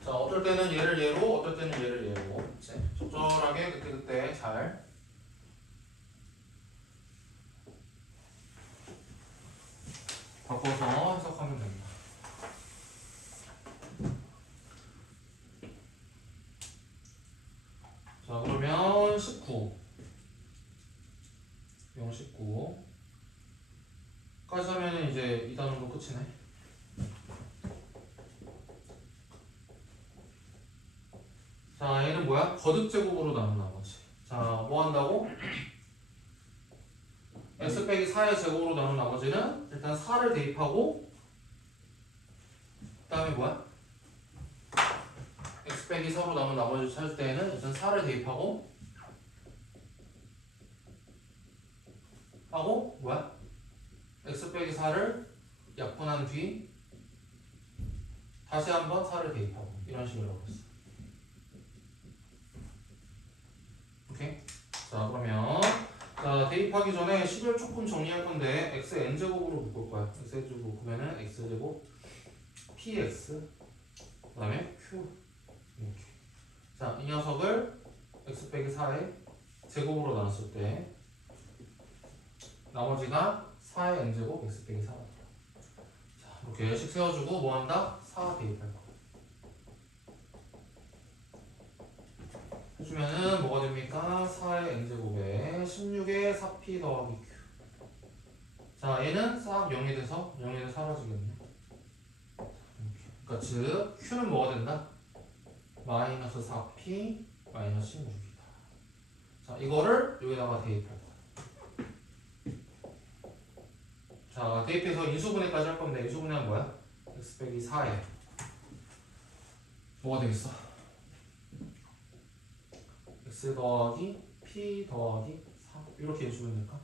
자, 어떨 때는 얘를 얘로, 어떨 때는 얘를 얘로. 그치? 적절하게 그때그때 잘 바꿔서 해석하면 됩니다. 자, 그러면 19. 19까지 하면 이제 2단원도 끝이네. 자, 얘는 뭐야? 거듭 제곱으로 나눈 나머지. 자, 뭐 한다고? x 빼기 4의 제곱으로 나눈 나머지는 일단 4를 대입하고 그 다음에 뭐야? x 빼기 4로 나눈 나머지를 찾을 때에는 일단 4를 대입하고 하고 뭐야? x 빼기 4를 약분한 뒤 다시 한번 4를 대입하고 이런 식으로 하고 있어. 오케이? 자, 그러면 자, 대입하기 전에 10을 조금 정리할 건데 x n제곱으로 묶을 거야. x n제곱 그러면은 x제곱 px 그 다음에 q 이렇게. 자, 이 녀석을 x 빼기 4의 제곱으로 나눴을 때 나머지가 4의 n제곱 x 빼기 4가 돼요. 자, 이렇게 식 세워주고 뭐 한다? 4 대입할 거. 해주면은 뭐가 됩니까? 4의 n제곱에 16의 4p 더하기 q. 자, 얘는 싹 0이 돼서 0이 돼서 사라지겠네. 그러니까 즉 q는 뭐가 된다? 마이너스 4p 마이너스 16이다. 자, 이거를 여기다가 대입할 거야. 자, 대입해서 인수분해까지 할 건데 인수분해는 뭐야? x 빼기 4에 뭐가 되겠어? x 더하기 p 더하기 4 이렇게 해주면 될까?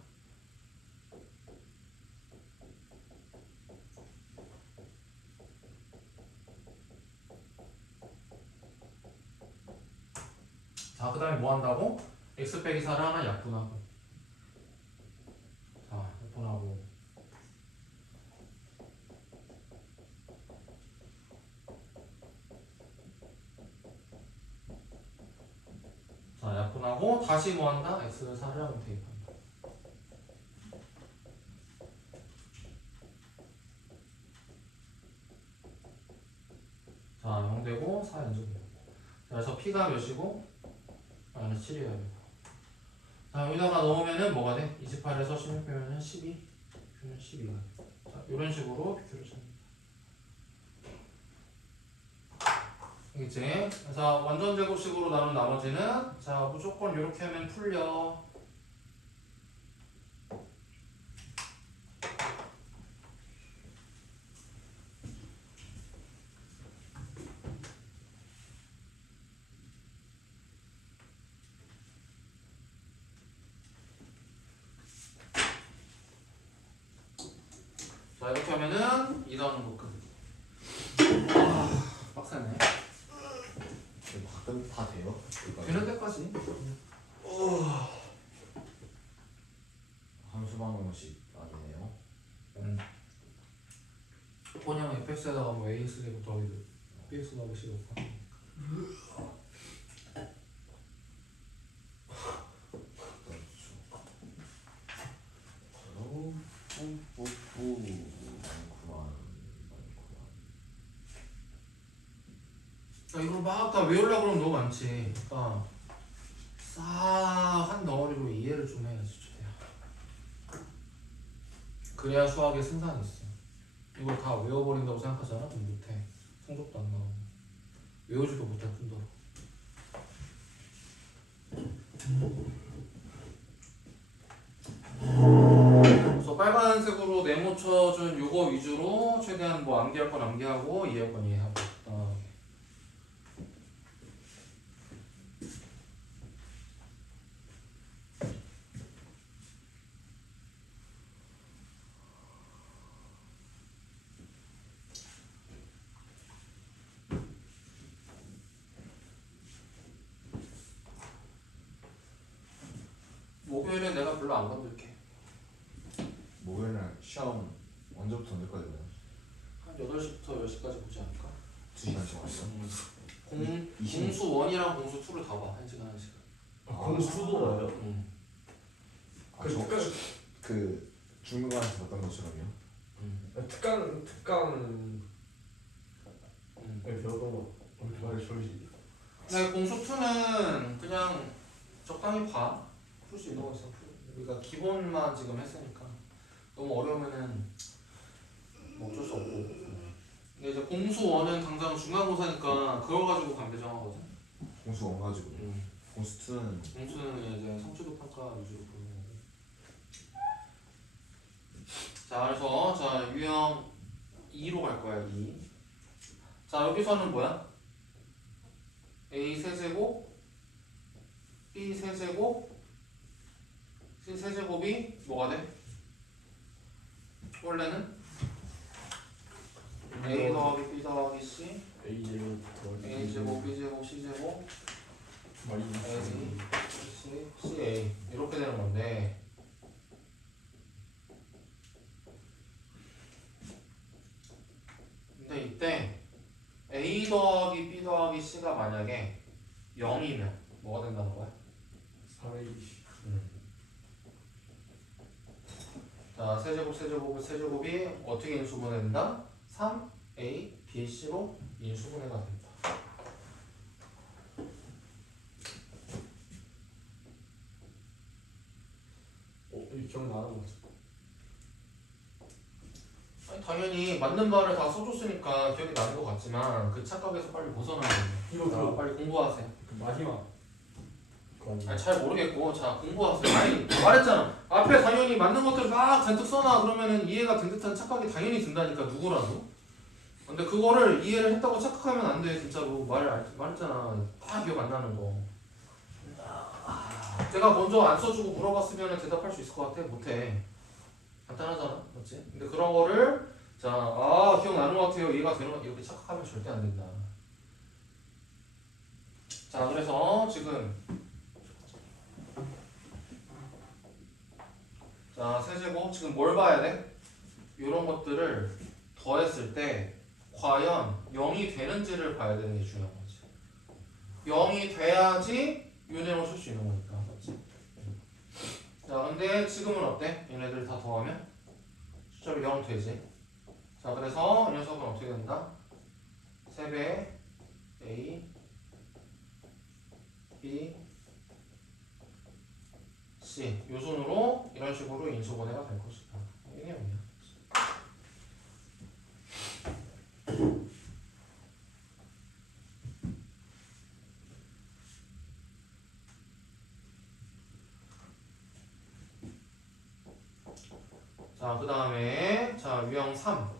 자, 그 다음에 뭐 한다고? x 빼기 4를 하나 약분하고 자, 약분하고 자, 약분하고 다시 뭐 한다? x를 4를 하면 대입한다. 자, 0 되고 4 연속 되고. 자, 그래서 p가 몇이고? 마이너스 7이어야 되고. 자, 여기다가 넣으면은 뭐가 돼? 28에서 16 빼면은 12, q는 12가 돼. 자, 이런 식으로 q를 찾는. 알겠지? 그래서 완전 제곱식으로 나눈 나머지는 자, 무조건 이렇게 하면 풀려. 자, 이렇게 하면은 2단원 묶음. 빡세네. 가끔 다 돼요? 되는 데까지. 함수 방정식 아니네요. 그냥 fx에다가 뭐 ax 제곱 더하기 bx 더하기 c 곱. 많구만. 자, 이걸 그걸 막 다 외우려고 그러면 너무 많지. 그러니까 싹 한 덩어리로 이해를 좀 해야지 최대한. 그래야 수학에 승산이 있어. 이걸 다 외워버린다고 생각하잖아? 그럼 못해. 성적도 안 나오고 외우지도 못할 뿐더러. 그래서 빨간색으로 네모 쳐준 요거 위주로 최대한 뭐 암기할 건 암기하고 이해할 건 이해하고. 목요일에 내가 별로 안 건들게. 목요일날 시험 언제부터 언제까지 돼요? 한 8시부터 10시까지 보지 않을까? 2시간씩 왔어? 공수 1이랑 공수 2를 다 봐. 1시간 1시간. 공수도 와요. 아, 그 중간에서 봤던 것처럼요? 특강 배웠던 거 어떻게 말해 줘야지. 근데 공수 2는 그냥 적당히 봐. 풀 수 있는 거 있어. 그러니까 기본만 지금 했으니까 너무 어려우면은 뭐 어쩔 수 없고. 근데 이제 공수 1은 당장 중간고사니까 그걸 가지고 강제정하거든. 공수 원 가지고 공수 2는 공수는 그냥 이제 성취도 평가 위주로 보는 거고. 자, 그래서 자 유형 2로 갈 거야. 2. 자, 여기서는 뭐야? A 세제곱, B 세제곱, C 세제곱이 뭐가 돼? 원래는 A 더하기 B 더하기 C, A제곱 A 제곱, B 제곱, C 제곱, A, C, CA 이렇게 되는 건데. 근데 이때 A 더하기 B 더하기 C가 만약에 0이면 뭐가 된다는 거야? 4A. 자, 세제곱이 어떻게 인수분해된다? 3A, B, C로 인수분해가 된다. 이 기억나는 거 같아. 아니, 당연히 맞는 말을 다 써줬으니까 기억이 나는 것 같지만 그 착각에서 빨리 벗어나야 돼요. 이거 빨리 공부하세요. 그 마지막 거 아니야? 아니, 잘 모르겠고 자 공부하세요. 아니 말했잖아. 앞에 당연히 맞는 것들 막 잔뜩 써놔. 그러면은 이해가 된 듯한 착각이 당연히 든다니까 누구라도. 근데 그거를 이해를 했다고 착각하면 안 돼. 진짜로 말했잖아. 다 기억 안 나는 거. 제가 먼저 안 써주고 물어봤으면 대답할 수 있을 것 같아? 못해. 간단하잖아, 맞지? 근데 그런 거를 기억나는 것 같아요, 이해가 되는 것 같아요 이렇게 착각하면 절대 안 된다. 자, 그래서 지금 자, 세제곱 지금 뭘 봐야 돼? 이런 것들을 더했을 때 과연 0이 되는지를 봐야 되는 게 중요한 거지. 0이 돼야지 윤회로 쓸 수 있는 거니까, 맞지? 자, 근데 지금은 어때? 얘네들 다 더하면 숫자로 0 되지. 자, 그래서 이 녀석은 어떻게 된다? 3배 A, B, C 요 순으로 이런 식으로 인수분해가 될 것이다. 이게 내용이야. 자, 그 다음에 자 유형 3.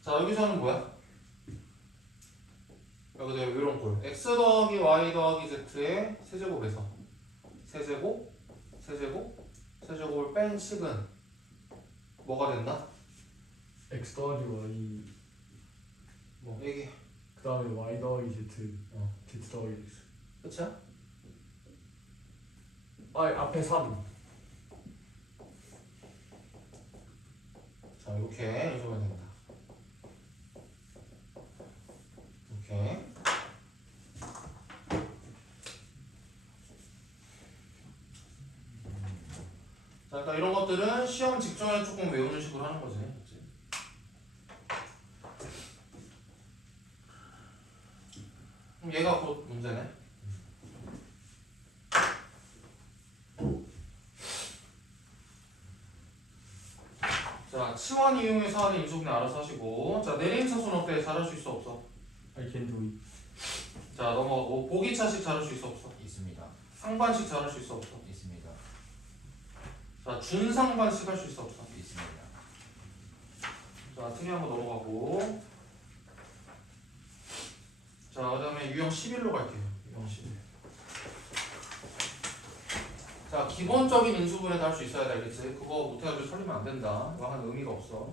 자, 여기서는 뭐야? 여기서 이런 꼴 x 더하기 y 더하기 z의 세제곱에서 세제곱을 뺀 식은 뭐가 된다? X 더하기 Y 뭐 얘기. 그 다음에 Y 더하기 Z Z 더하기 X. 끝이야? 앞에 3. 자, 이렇게 인수가 된다. 이렇게. 자, 그러니까 이런 것들은 시험 직전에 조금 외우는 식으로 하는 거지. 그치? 그럼 얘가 자, 치환 이용해서 하는 인수분해 알아서 하시고. 자, 내림 차수는 어때? 잘할 수 있어 없어? I can do it. 자, 넘어가고. 보기차식 잘할 수 있어 없어? 있습니다. 상반식 잘할 수 있어 없어? 있습니다. 자, 준상반식 할 수 있어 없어? 있습니다. 자, 특이한 거 넘어가고. 자, 그 다음에 유형 11로 갈게요. 유형 11. 자, 기본적인 인수분해도 할 수 있어야 되겠지. 그거 못해가지고 설리면 안 된다. 이거 하는 의미가 없어.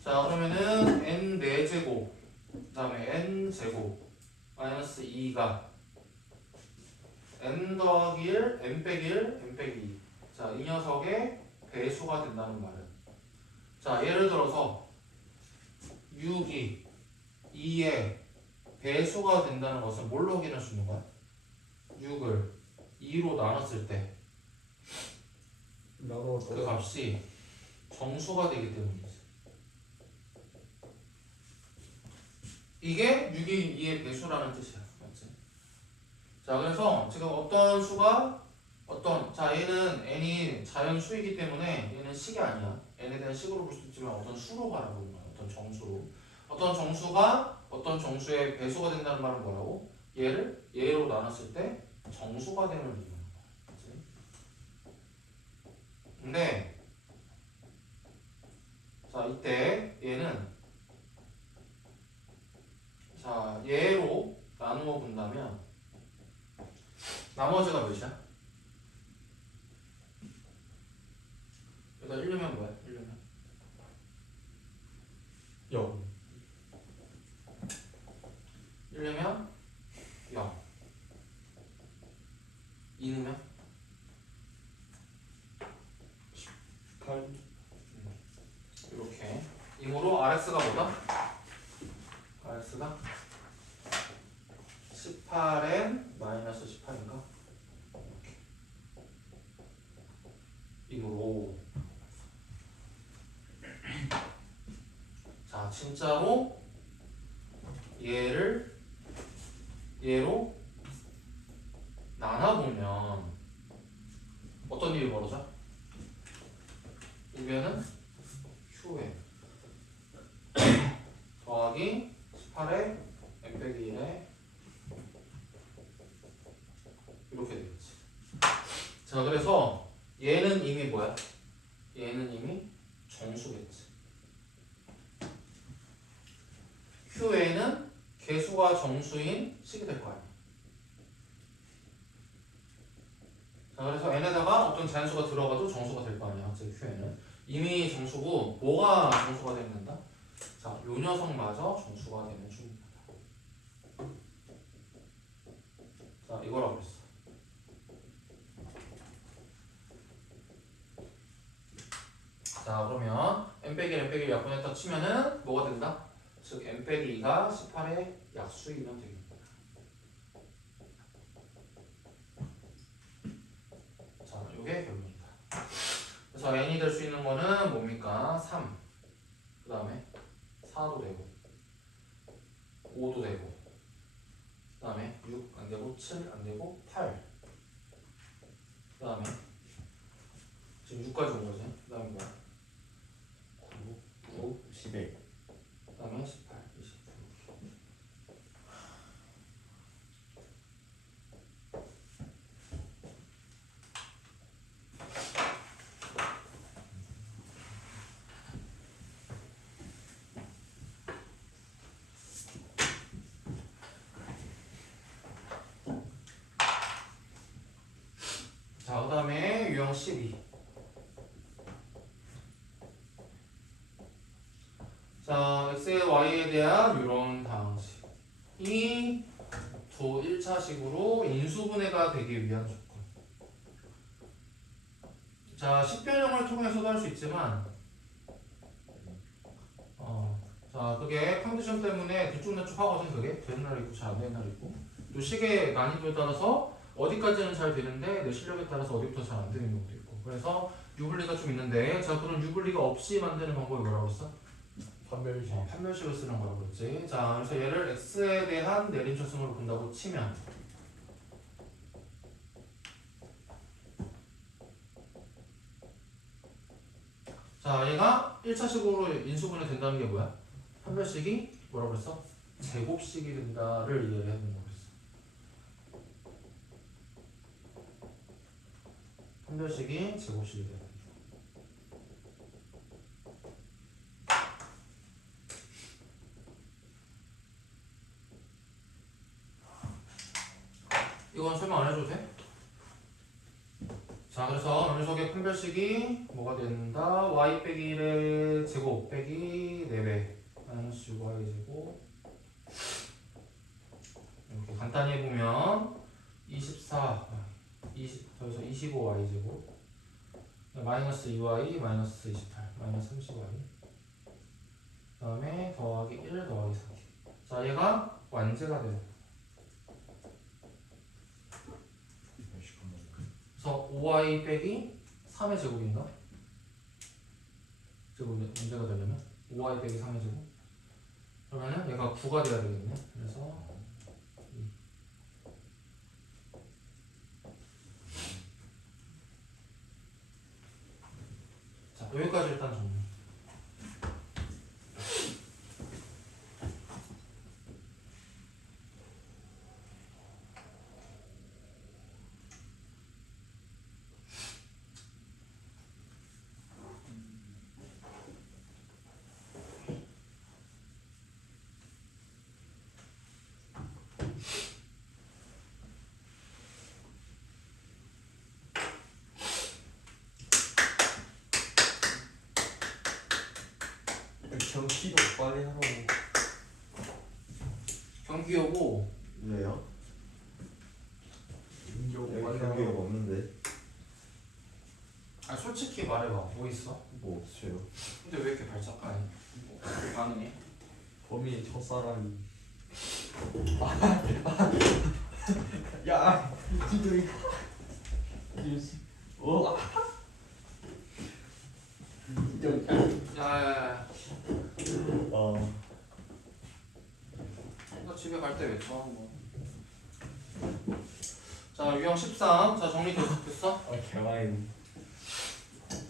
자, 그러면은 n 4제곱, 그 다음에 n 제곱 마이너스 2가 n 더하기 1, n 빼기 1, n 빼기 2. 자, 이 녀석의 배수가 된다는 말은. 자, 예를 들어서 6이 2의 배수가 된다는 것은 뭘로 확인할 수 있는 거야? 6을 2로 나눴을 때 나도 그 값이 정수가 되기 때문이지. 이게 6이 2의 배수라는 뜻이야. 맞지? 자, 그래서 지금 어떤 수가 자, 얘는 n이 자연수이기 때문에 얘는 식이 아니야. n에 대한 식으로 볼 수도 있지만 어떤 수로 바라보는 거야. 어떤 정수로. 어떤 정수가 어떤 정수의 배수가 된다는 말은 뭐라고? 얘를 얘로 나눴을 때 정수가 되는 의미인 거야. 맞지? 근데 자, 이때 얘는 자, 얘로 나누어 본다면 나머지가 몇이야? 여기다 1르면 뭐야? 1르면 0. 1르면 0. 2르면 8. 이렇게. 이므로 RX가 뭐다? RX가 18n 마이너스 18인가? 이렇게. 이므로 자, 진짜로 얘로 나눠보면 어떤 일이 벌어져? 우변은 Q에 더하기 18에 n 빼기 1에 이렇게 되겠지. 자, 그래서 얘는 이미 뭐야? 얘는 이미 정수겠지. Q에는 개수가 정수인 식이 될 거 아니야. 자, 그래서 n에다가 어떤 자연수가 들어가도 정수가 될 거 아니야. 즉 Q에는 이미 정수고 뭐가 정수가 되면 된다? 자, 요 녀석마저 정수가 되면 충분하다. 자, 이거라고 했어. 자, 그러면 n 빼기 n 빼기 약분했다 치면은 뭐가 된다? 즉 n 빼기 2가 18의 약수이면 되겠다. 자, 요게 결론이다. 그래서 n이 될 수 있는 거는 뭡니까? 3. 그 다음에 4도 되고 5도 되고 그 다음에 6 안되고 7 안되고 8 그 다음에 지금 6까지 온 거지. 그 다음에 뭐야? 9 11. 그 다음에 18 20 자, 그 다음에 유형 12. 자, x에 y에 대한 이런 방식이 두 1차식으로 인수분해가 되기 위한 조건. 자, 식변형을 통해서도 할 수 있지만 자, 그게 컨디션 때문에 들쭉날쭉 하거든. 그게 되는 날 있고 잘 안 되는 날 있고 또 식의 난이도에 따라서 어디까지는 잘 되는데 내 실력에 따라서 어디부터 잘 안 되는 경우도 있고. 그래서 유불리가 좀 있는데, 자, 그런 유불리가 없이 만드는 방법이 뭐라고 했어? 판별식. 판별식을 쓰는 거라고 그랬지. 자, 그래서 얘를 x에 대한 내림차순으로 본다고 치면 자, 얘가 1차식으로 인수분해 된다는 게 뭐야? 판별식이 뭐라고 그랬어? 제곱식이 된다를 이해를 해야 된다고 그랬어. 판별식이 제곱식이 된다. 이건 설명 안 해줘도 돼? 자, 그래서 녀석의 판별식이 뭐가 된다? y 빼기 1의 제곱 빼기 4배 마이너스 6y 제곱. 이렇게 간단히 해보면 24 여기서 25y 제곱 마이너스 2y 마이너스 28 마이너스 30y 그 다음에 더하기 1 더하기 4. 자, 얘가 완제가 돼요. 그래서 5y 빼기 3의 제곱인가? 제곱이 문제가 되려면 5y 빼기 3의 제곱. 그러면은 얘가 9가 돼야 되겠네. 그래서 2. 자, 여기까지 일단 정리. 경기도 빨리 하라고. 경기 오고 왜요? 경기도 여기 빨리 경기가 하라고. 없는데 아 솔직히 말해봐. 뭐 있어? 뭐 없어요. 근데 왜 이렇게 발작하니? 뭐 반응해? 범인의 첫사랑이. 야, 진짜 이거. 오. 야야야, 어. 너 집에 갈 때 외쳐. 뭐. 자, 유형 13. 자, 정리됐어? 아, 개와인.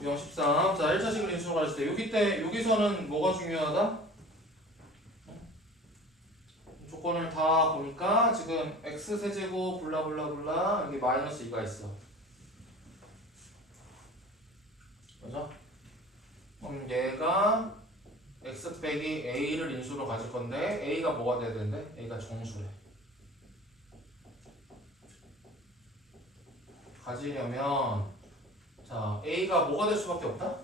유형 13. 자, 1차식을 인수로 가졌을 때 여기서는 뭐가 중요하다? 조건을 다 보니까 지금 x세제곱 블라블라블라 여기 마이너스 2가 있어. 그죠? 그럼 얘가 x 빼기 a를 인수로 가질 건데 a가 뭐가 돼야 되는데? a가 정수래. 가지려면 자, a가 뭐가 될 수밖에 없다?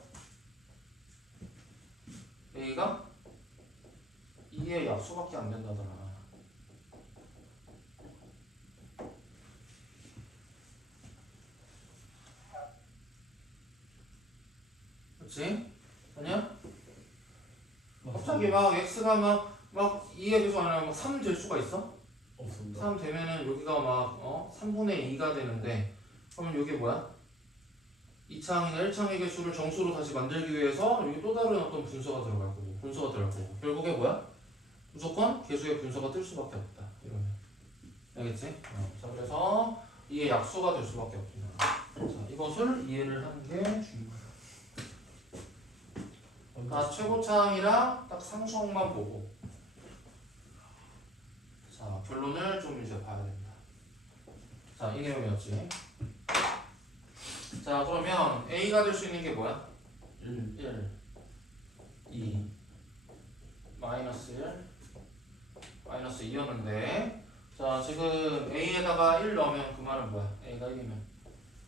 a가 2의 약수밖에 안 된다더라. 그렇지? 아니야? 갑자기 막 x가 막 2에 비해서 아니라 3 될 수가 있어? 없습니다. 3 되면은 여기가 막 3분의 2가 되는데 그러면 여기 뭐야? 2차항이나 1차항의 개수를 정수로 다시 만들기 위해서 여기 또 다른 어떤 분수가 들어갈 거고 분수가 들어갈 거고 결국에 뭐야? 무조건 개수의 분수가 뜰 수밖에 없다. 이러면 알겠지? 자, 그래서 2의 약수가 될 수밖에 없다. 자, 이것을 이해를 하는 게 중요해요. 다 최고차항이랑 딱 상수항만 보고 자, 결론을 좀 이제 봐야 된다. 자, 이 내용이었지. 자, 그러면 A가 될 수 있는 게 뭐야? 1, 2, 마이너스 1, 마이너스 2였는데 자, 지금 A에다가 1 넣으면 그 말은 뭐야? A가 1이면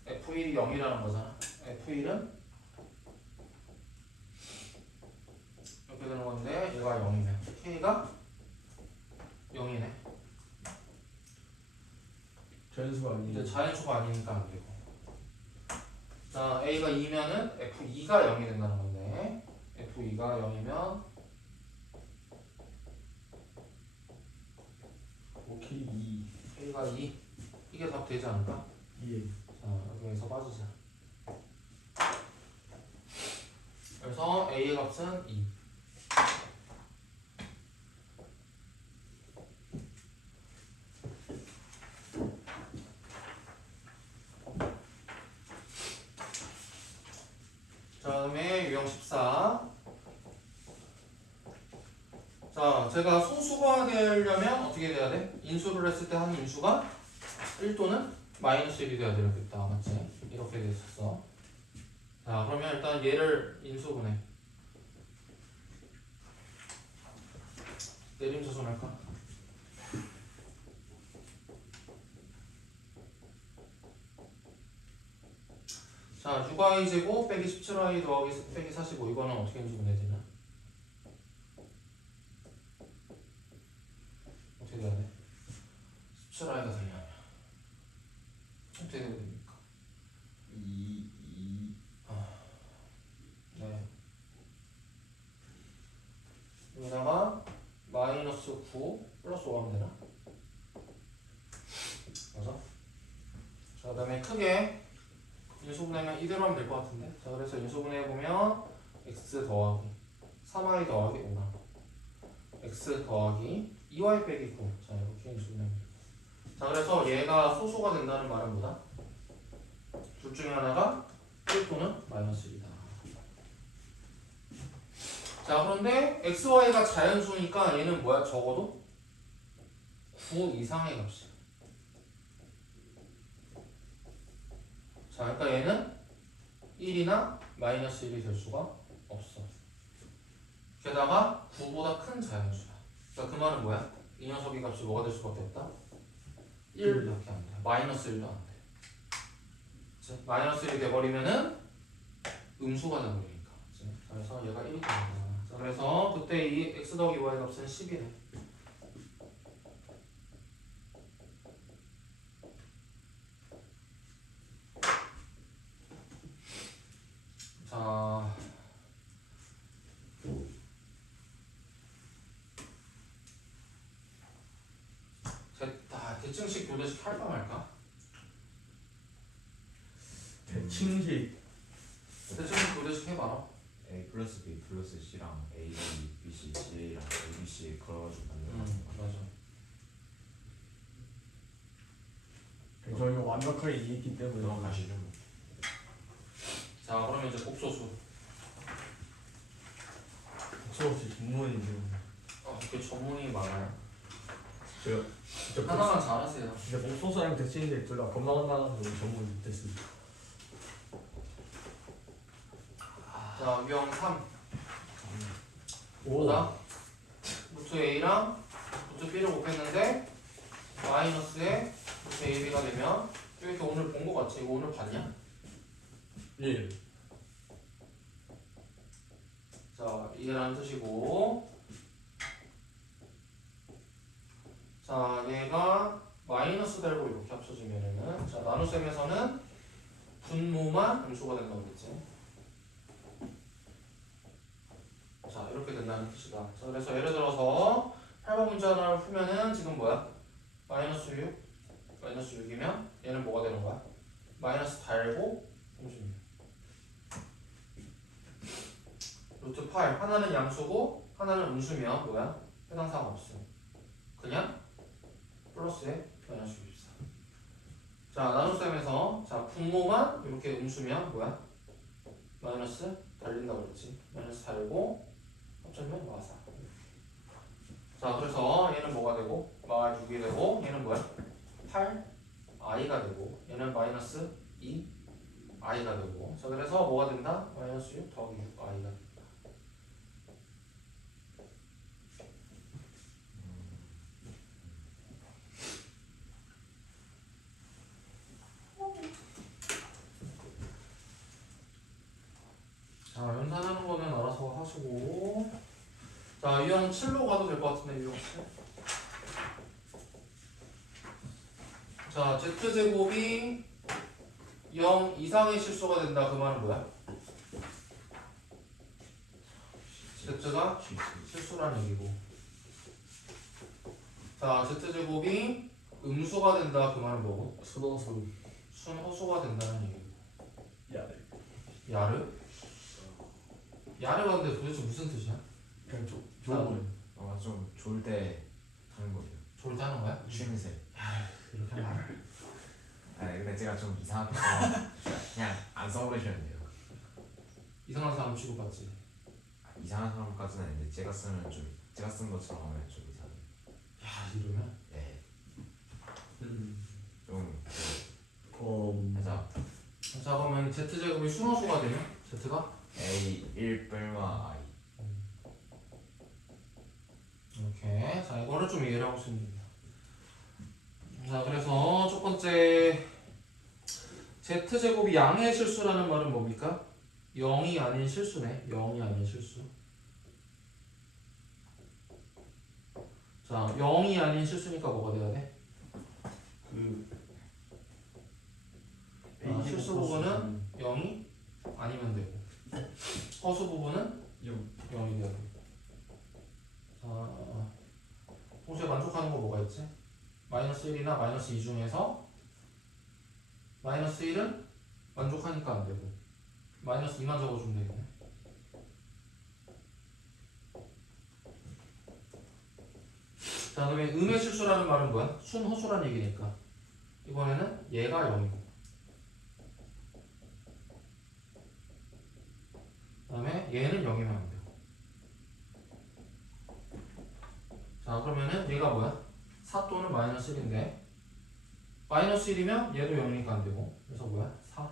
F1이 0이라는 거잖아. F1은 이렇게 되는 건데 얘가 0이면 K가 0이네. 자연수가 근데 아니에요. 자연수가 아니니까 안 되고. 자, A가 2면은 F2가 0이 된다는 건데 F2가 0이면 오케이 2. A가 2 이게 답 되지 않을까? 예. 자, 여기에서 빠지자. 그래서 A의 값은 2. 자, 다음에 유형 14. 제가 소수가 되려면 어떻게 돼야 돼? 인수를 했을 때 한 인수가 1 또는 마이너스 1이 돼야 되겠다. 맞지? 이렇게 돼 있었어. 자, 그러면 일단 얘를 인수분해. 내림차순 할까? 자, 6i 제곱 빼기 17i 더하기 빼기 45 이거는 어떻게 인수분해 되냐? 어떻게 돼야 돼? 17i가 되려면 어떻게 되면 됩니까? 2 네. 여기다가 마이너스 9 플러스 5 하면 되나? 맞아? 자, 그 다음에 크게 인수분해하면 이대로 하면 될 것 같은데. 자, 그래서 인수분해해보면 x 더하기 3i 더하기 5랑 x 더하기 2y 빼기 9. 자, 이렇게 인수분해하면 돼요. 자, 그래서 얘가 소수가 된다는 말은 뭐다? 둘 중에 하나가 1 또는 마이너스 1이다. 자, 그런데 x, y가 자연수니까 얘는 뭐야? 적어도 9 이상의 값이야. 자, 그러니까 얘는 1이나 마이너스 1이 될 수가 없어. 게다가 9보다 큰 자연수야. 그러니까 그 말은 뭐야? 이 녀석의 값이 뭐가 될 수밖에 없다? 1밖에 안 돼. 마이너스 1도 안 돼. 그치? 마이너스 1이 돼버리면은 음수가 돼버리니까. 그치? 그래서 얘가 1이 되는 거야. 자, 그래서 그때 이 x 더하기 y 값은 10이래. 자, 됐다. 대칭식 교대식 할까 말까? 대칭식. 대칭식 교대식 해봐라. A 플러스 B 플러스 C랑 A, B, C, C랑 A, B, C 걸어가지고 만들어. 맞아. 저희가 완벽하게 이해했기 때문에 넘어가시죠. 뭐. 자, 그러면 이제 복소수. 수없이 전문인데 이렇게 전문이 많아요. 제가 진짜 하나만 잘하세요. 진짜 복소수랑 대칭인데 둘 다 겁나 나가서 전문 됐습니다. 자, 유형 3. 오. 보다 루트 A랑 루트 B를 곱했는데 마이너스에 루트 AB가 되면 이렇게 오늘 본 거 같지? 이거 오늘 봤냐? 예. 자, 이해라는 뜻이고, 자, 얘가 마이너스 달고 이렇게 합쳐지면은, 자, 나눗셈에서는 분모만 음수가 된다고 그랬지. 자, 이렇게 된다는 뜻이다. 자, 그래서 예를 들어서 8번 문제 하나를 풀면은 지금 뭐야? 마이너스 6? 마이너스 6이면 얘는 뭐가 되는 거야? 마이너스 달고 36. 루트 8 하나는 양수고 하나는 음수면 뭐야? 해당 사항 없어. 그냥 플러스에 마이너스 64. 자, 나눗셈에서 자 분모만 이렇게 음수면 뭐야? 마이너스 달린다고 그랬지. 마이너스 달고 합쳐면 마사. 자, 그래서 얘는 뭐가 되고 마 6이 되고 얘는 뭐야? 8 i가 되고 얘는 마이너스 2 i가 되고. 자, 그래서 뭐가 된다? 마이너스 6 더하기 6 i가 된다. 자, 연산하는 거는 알아서 하시고. 자, 유형 7로 가도 될 것 같은데, 유형 7. 자, z제곱이 0 이상의 실수가 된다. 그 말은 뭐야? z가 실수라는 얘기고. 자, z제곱이 음수가 된다. 그 말은 뭐고? 수도수. 순호수가 된다는 얘기고. 야래. 야르? 야르가 근데 도대체 무슨 뜻이야? 그냥 좋은. 좀 좋을 때 하는 거예요. 좋을 때 하는 거야? 취임새. 이렇게 하는 거야? 아니 근데 제가 좀 이상하게 써서 그냥 안 써버리시면 돼요. 이상한 사람 취급받지. 이상한 사람까지는 아닌데 제가 쓰면 좀 제가 쓴 것처럼 하면 좀 이상해. 야 이러면 예. 음. 좀 어. 살짝 자 그러면 z제곱이 순호수가 되면 z가 A 1 뿔마 I. 이렇게 자 이거를 좀 이해를 하고 있으면 됩니다. 자 그래서 첫 번째 z제곱이 양의 실수라는 말은 뭡니까? 0이 아닌 실수네. 0이 아닌 실수. 자 0이 아닌 실수니까 뭐가 돼야 돼? 실수 부분은 0이 아니면 되고 허수 부분은 0이 돼야 돼. 자 동시에 만족하는 거 뭐가 있지? 마이너스 1이나 마이너스 2 중에서 마이너스 1은 만족하니까 안 되고 마이너스 2만 적어주면 되겠네. 자 그러면 음의 실수라는 말은 뭐야? 순허수란 얘기니까 이번에는 얘가 0이고 그 다음에 얘는 0이면 안 돼요. 자 그러면은 얘가 뭐야? 4 또는 마이너스 1인데 마이너스 1이면 얘도 0이니까 안 되고 그래서 뭐야? 4.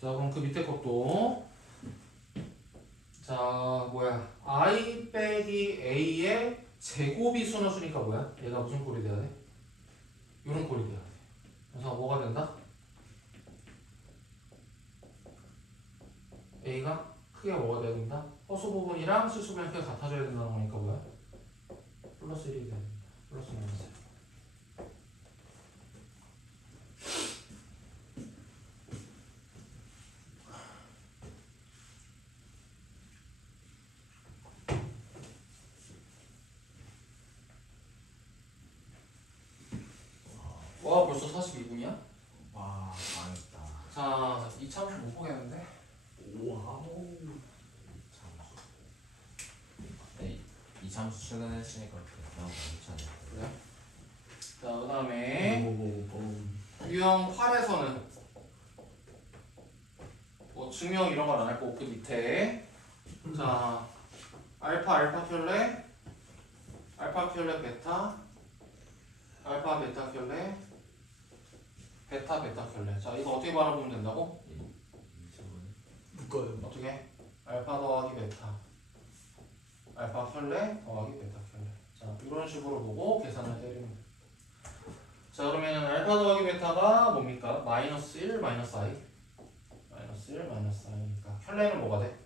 자 그럼 그 밑에 것도 자 뭐야 I 빼기 A의 제곱이 순호수니까 뭐야? 얘가 무슨 꼴이 돼야 돼? 요런 꼴이 돼야 돼. 그래서 뭐가 된다? A가 크게 뭐가 돼야 된다? 허수 부분이랑 실수 부분이 크게 같아져야 된다는 거니까 뭐야? 플러스 1이 돼야 된다. 플러스 마이너스 1. 와 벌써 42분이야? 와 망했다. 자, 이 참수 못 보겠는데? 와우. 참수. 네, 이 참수 출근했으니까 그냥 괜찮아요. 그래? 자, 그 다음에 오. 유형 8에서는 뭐 증명 이런 건 안 할 거고 그 밑에 자, 알파 켤레 베타 알파 베타 켤레 베타 켤레. 자, 이거 어떻게 바라보면 된다고? 이 부분 묶어요. 어떻게? 알파 더하기 베타 알파 켤레 더하기 베타 켤레. 자 이런 식으로 보고 계산을 때리면 돼. 자 그러면 알파 더하기 베타가 뭡니까? 마이너스 1 마이너스 i 마이너스 1 마이너스 i니까 켤레는 뭐가 돼?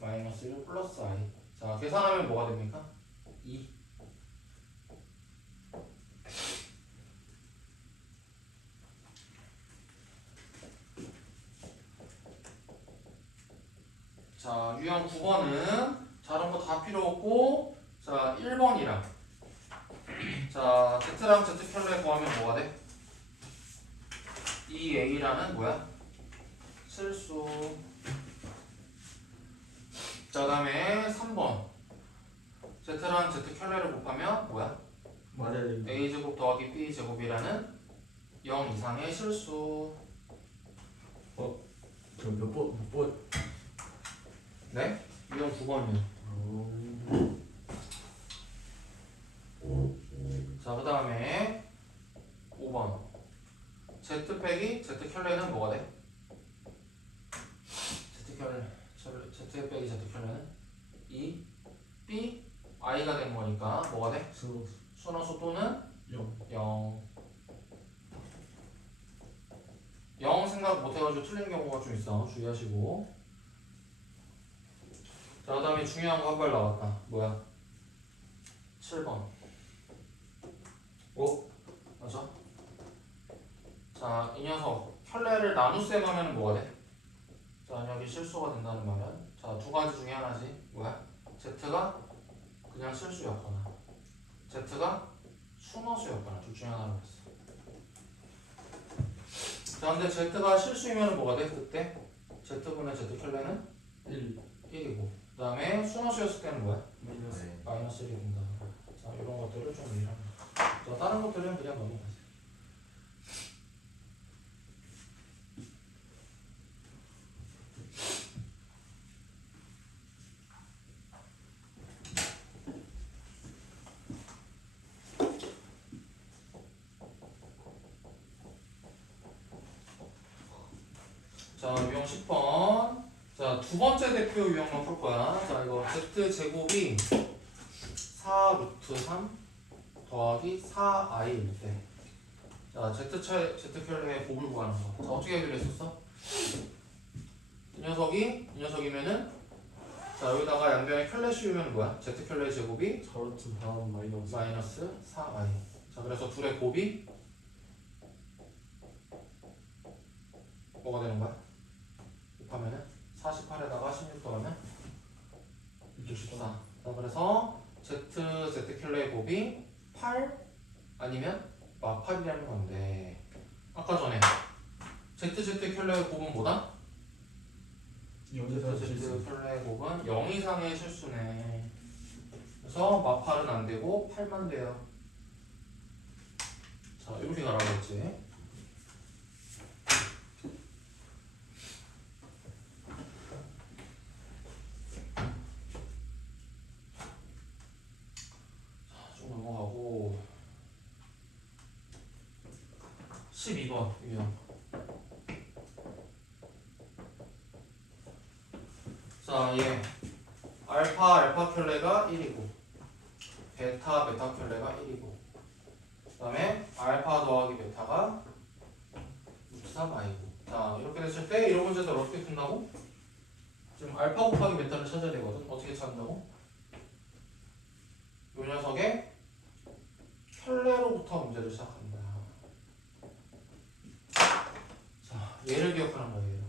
마이너스 1 플러스 i. 자 계산하면 뭐가 됩니까? 2. 자 유형 9번은 자 이런 거 다 필요 없고 자 1번이랑 자 Z랑 Z 켤레 구하면 뭐가 돼? 2A라는 뭐야? 실수. 자 다음에 3번 Z랑 Z 켤레를 곱하면 뭐야? 맞아야 돼. A제곱 더하기 B제곱이라는 0 이상의 실수. 저몇 번? 네? 유형 9번이요. 자 그 다음에 5번 Z 빼기 Z 켤레는 뭐가 돼? Z 빼기 Z 켤레는 2 B I가 된 거니까 뭐가 돼? 순호수 또는 0 생각 못 해가지고 틀린 경우가 좀 있어. 주의하시고. 자 그 다음에 중요한 거 한 발 나왔다. 뭐야? 7번. 맞아? 자, 이 녀석 켤레를 나눗셈 하면 뭐가 돼? 자, 여기 실수가 된다는 말은 자, 두 가지 중에 하나지. 뭐야? Z가 그냥 실수였거나 Z가 순허수였거나 둘 중에 하나로 했어. 자, 근데 Z가 실수이면 뭐가 돼? 그때 Z분의 Z 켤레는 1이고 그 다음에 순허수였을 때는 뭐야? 네. 마이너스 1이 된다. 자, 이런 것들을 좀 이해합니다. 자, 다른 것들은 그냥 넘어가세요. 자, 유형 10번. 자, 두 번째 대표 유형만 풀 거야. 자, 이거 z 제곱이 4 루트 3 더하기 4i일 때. 자, z 켤레의 곱을 구하는 거. 자, 어떻게 해결했었어? 이 녀석이면은 자, 여기다가 양변에 켤레 씌우면 뭐야? z 켤레 제곱이 4루트 4 마이너스 마이너스 4i. 자, 그래서 둘의 곱이 뭐가 되는 거야? 곱하면은 48에다가 16 더하면 64. 자, 그래서 z 켤레의 곱이 8 아니면 막 8이라는 건데 아까 전에 z 켤레의 곱은 뭐다? z 켤레의 곱은 0 이상의 실수네. 그래서 마팔은 안 되고 8만 돼요. 자, 이렇게 가라고 했지. 쭉 넘어가고 12번 유형. 자, 얘 알파 켤레가 1이고 베타 켤레가 1이고 그 다음에 알파 더하기 베타가 루트 3i고. 자, 이렇게 됐을 때 이런 문제들 어떻게 푼다고? 지금 알파 곱하기 베타를 찾아야 되거든. 어떻게 찾는다고? 이 녀석의 켤레로부터 문제를 시작합니다. 자, 얘를 기억하는 거예요.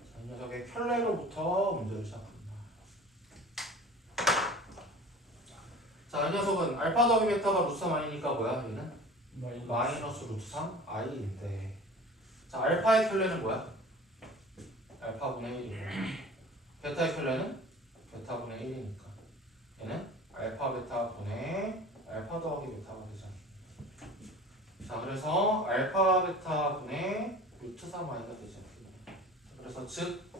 자, 이 녀석의 켤레로부터 문제를 시작합니다. 자, 이 녀석은 알파 더하기 베타가 루트 3i니까 뭐야? 얘는 마이너스 루트 3i인데 자, 알파의 켤레는 뭐야? 알파분의 1이고 베타의 켤레는 베타분의 1이니까 얘는 알파 베타분의 알파 더하기 베타가 되잖아. 자, 그래서 알파 베타분의 루트 3i가 되죠. 그래서 즉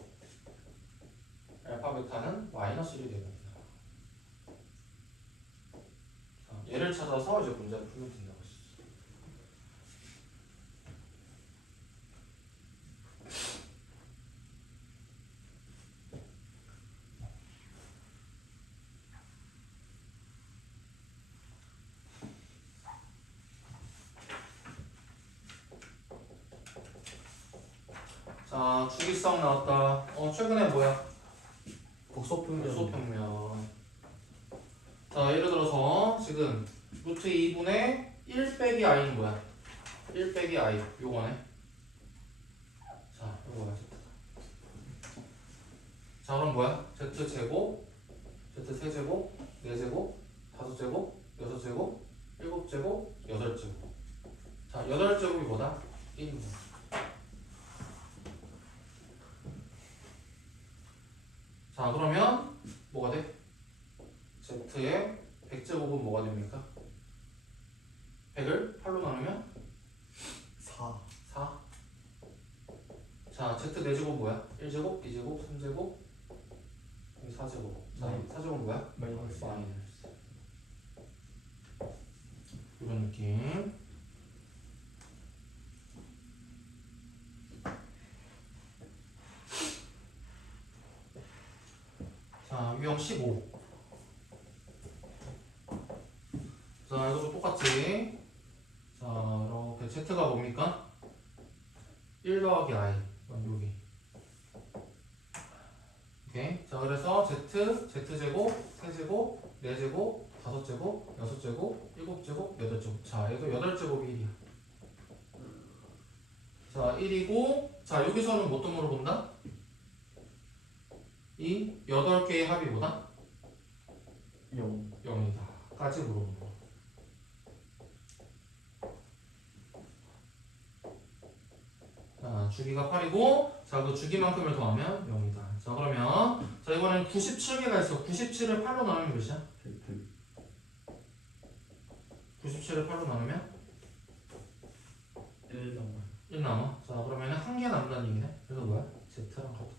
알파 베타는 마이너스 1이 됩니다. 자, 얘를 찾아서 이제 문제를 풀면 된다고 했어. 자, 주기성 나왔다. 최근에 뭐야? 복소평면. 자, 예를 들어서 지금 루트 2분의 1 빼기 i는 뭐야? 1 빼기 i 요거네. 자, 요거야 z. 자, 그럼 뭐야? z 제곱, z 세제곱, 4제곱, 5제곱, 6제곱, 7제곱, 8제곱. 자, 8제곱이 뭐다? 1이다. 자, 그러면 뭐가 돼? z의 100제곱은 뭐가 됩니까? 100을 8로 나누면 4 4. 자, z 4제곱 뭐야? 1제곱, 2제곱, 3제곱, 4제곱. 자, 4제곱 뭐야? 마이너스 마이너스. 이런 느낌. 자, 유형 15. 자, 이것도 똑같이. 자, 이렇게 z가 뭡니까? 1 더하기 i. 여기. 오케이. 자, 그래서 z제곱, 세제곱, 4제곱, 5제곱, 6제곱, 7제곱, 8제곱. 자, 얘도 8제곱이 1이야. 자, 1이고, 자, 여기서는 뭐 또 물어본다? 이 8개의 합이 뭐다? 0 0이다. 까지 물어본다. 자, 주기가 8이고, 자, 그 주기만큼을 더하면 0이다. 자, 그러면, 자, 이번엔 97개가 있어. 97을 8로 나누면 몇이야? Z 97을 8로 나누면 1 남아 1 남아. 자, 그러면은 한 개 남는다는 얘기네. 그래서 뭐야? Z랑 같은 거죠.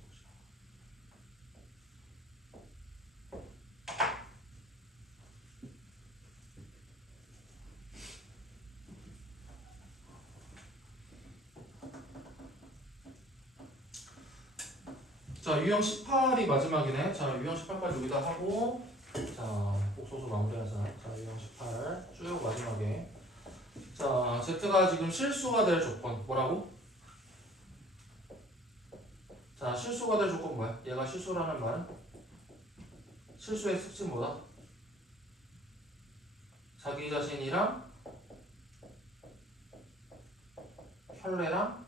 자, 유형 18이 마지막이네. 자, 유형 18까지 여기다 하고, 자, 복소수 마무리하자. 자, 유형 18 쭉 마지막에. 자, Z가 지금 실수가 될 조건 뭐라고? 자, 실수가 될 조건 뭐야? 얘가 실수라는 말은 실수의 특징 뭐다? 자기 자신이랑 혈례랑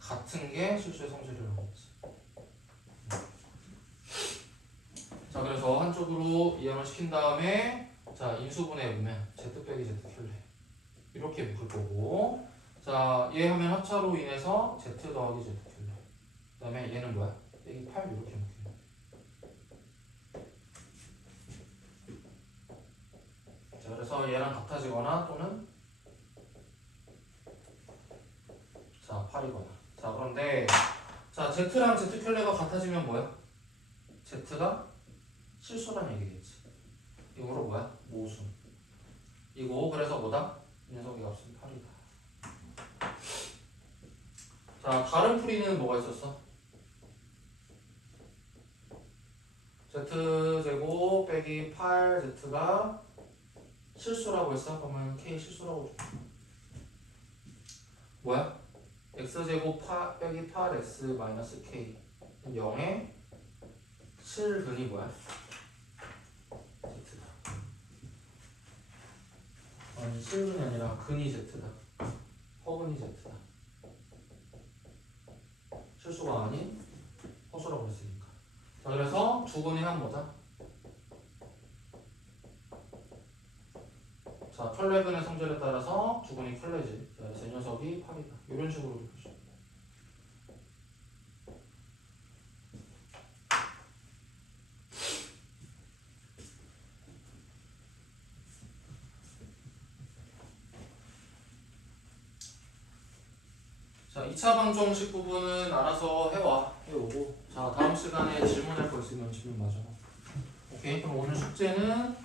같은 게 실수의 성질이라고 했지. 자, 그래서 한쪽으로 이항을 시킨 다음에 자, 인수분해 보면 Z 빼기 Z 혈례 이렇게 묶을 거고, 자, 얘 하면 합차로 인해서 Z 더하기 Z 혈례, 그 다음에 얘는 뭐야? 빼기 8 이렇게 묶여요. 자, 그래서 얘랑 같아지거나 또는 자 8이거나. 자, 그런데 자 Z랑 Z 켤레가 같아지면 뭐야? Z가 실수란 얘기겠지. 이거로 뭐야? 모순. 이거 그래서 뭐다? 녀석의 값은 8이다. 자, 다른 풀이는 뭐가 있었어? Z제곱 빼기 8Z가 실수라고 했어? 그러면 K 실수라고 줘. 뭐야? X제곱 빼기 8X 마이너스 K 0에 7근이 뭐야? Z다. 아니, 7근이 아니라 근이 Z다. 허근이 Z다. 실수가 아닌 허수라고 했으니까. 자, 그래서 두 근의 한 뭐다? 자, 켤레근의 성질에 따라서 두 근이 켤레지. 자, 그래서 이 녀석이 8이다. 이런 식으로 보죠. 자, 2차 방정식 부분은 알아서 해오고, 자, 다음 시간에 질문할 거 있으면 질문 마저. 오케이, 그럼 오늘 숙제는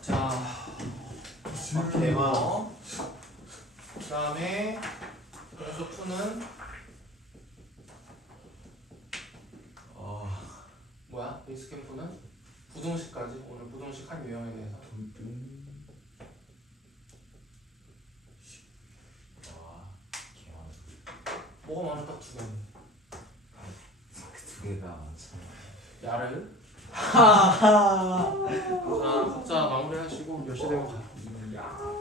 자, 대화. 그 다음에 연수 푸는 뭐야? 베이스 캠프는 부등식까지. 오늘 부등식 한 유형에 대해서. 뭐가 많아? 딱 두 개. 두 개가 참. 야를. 자, 각자 마무리하시고 몇 시 되고 가요.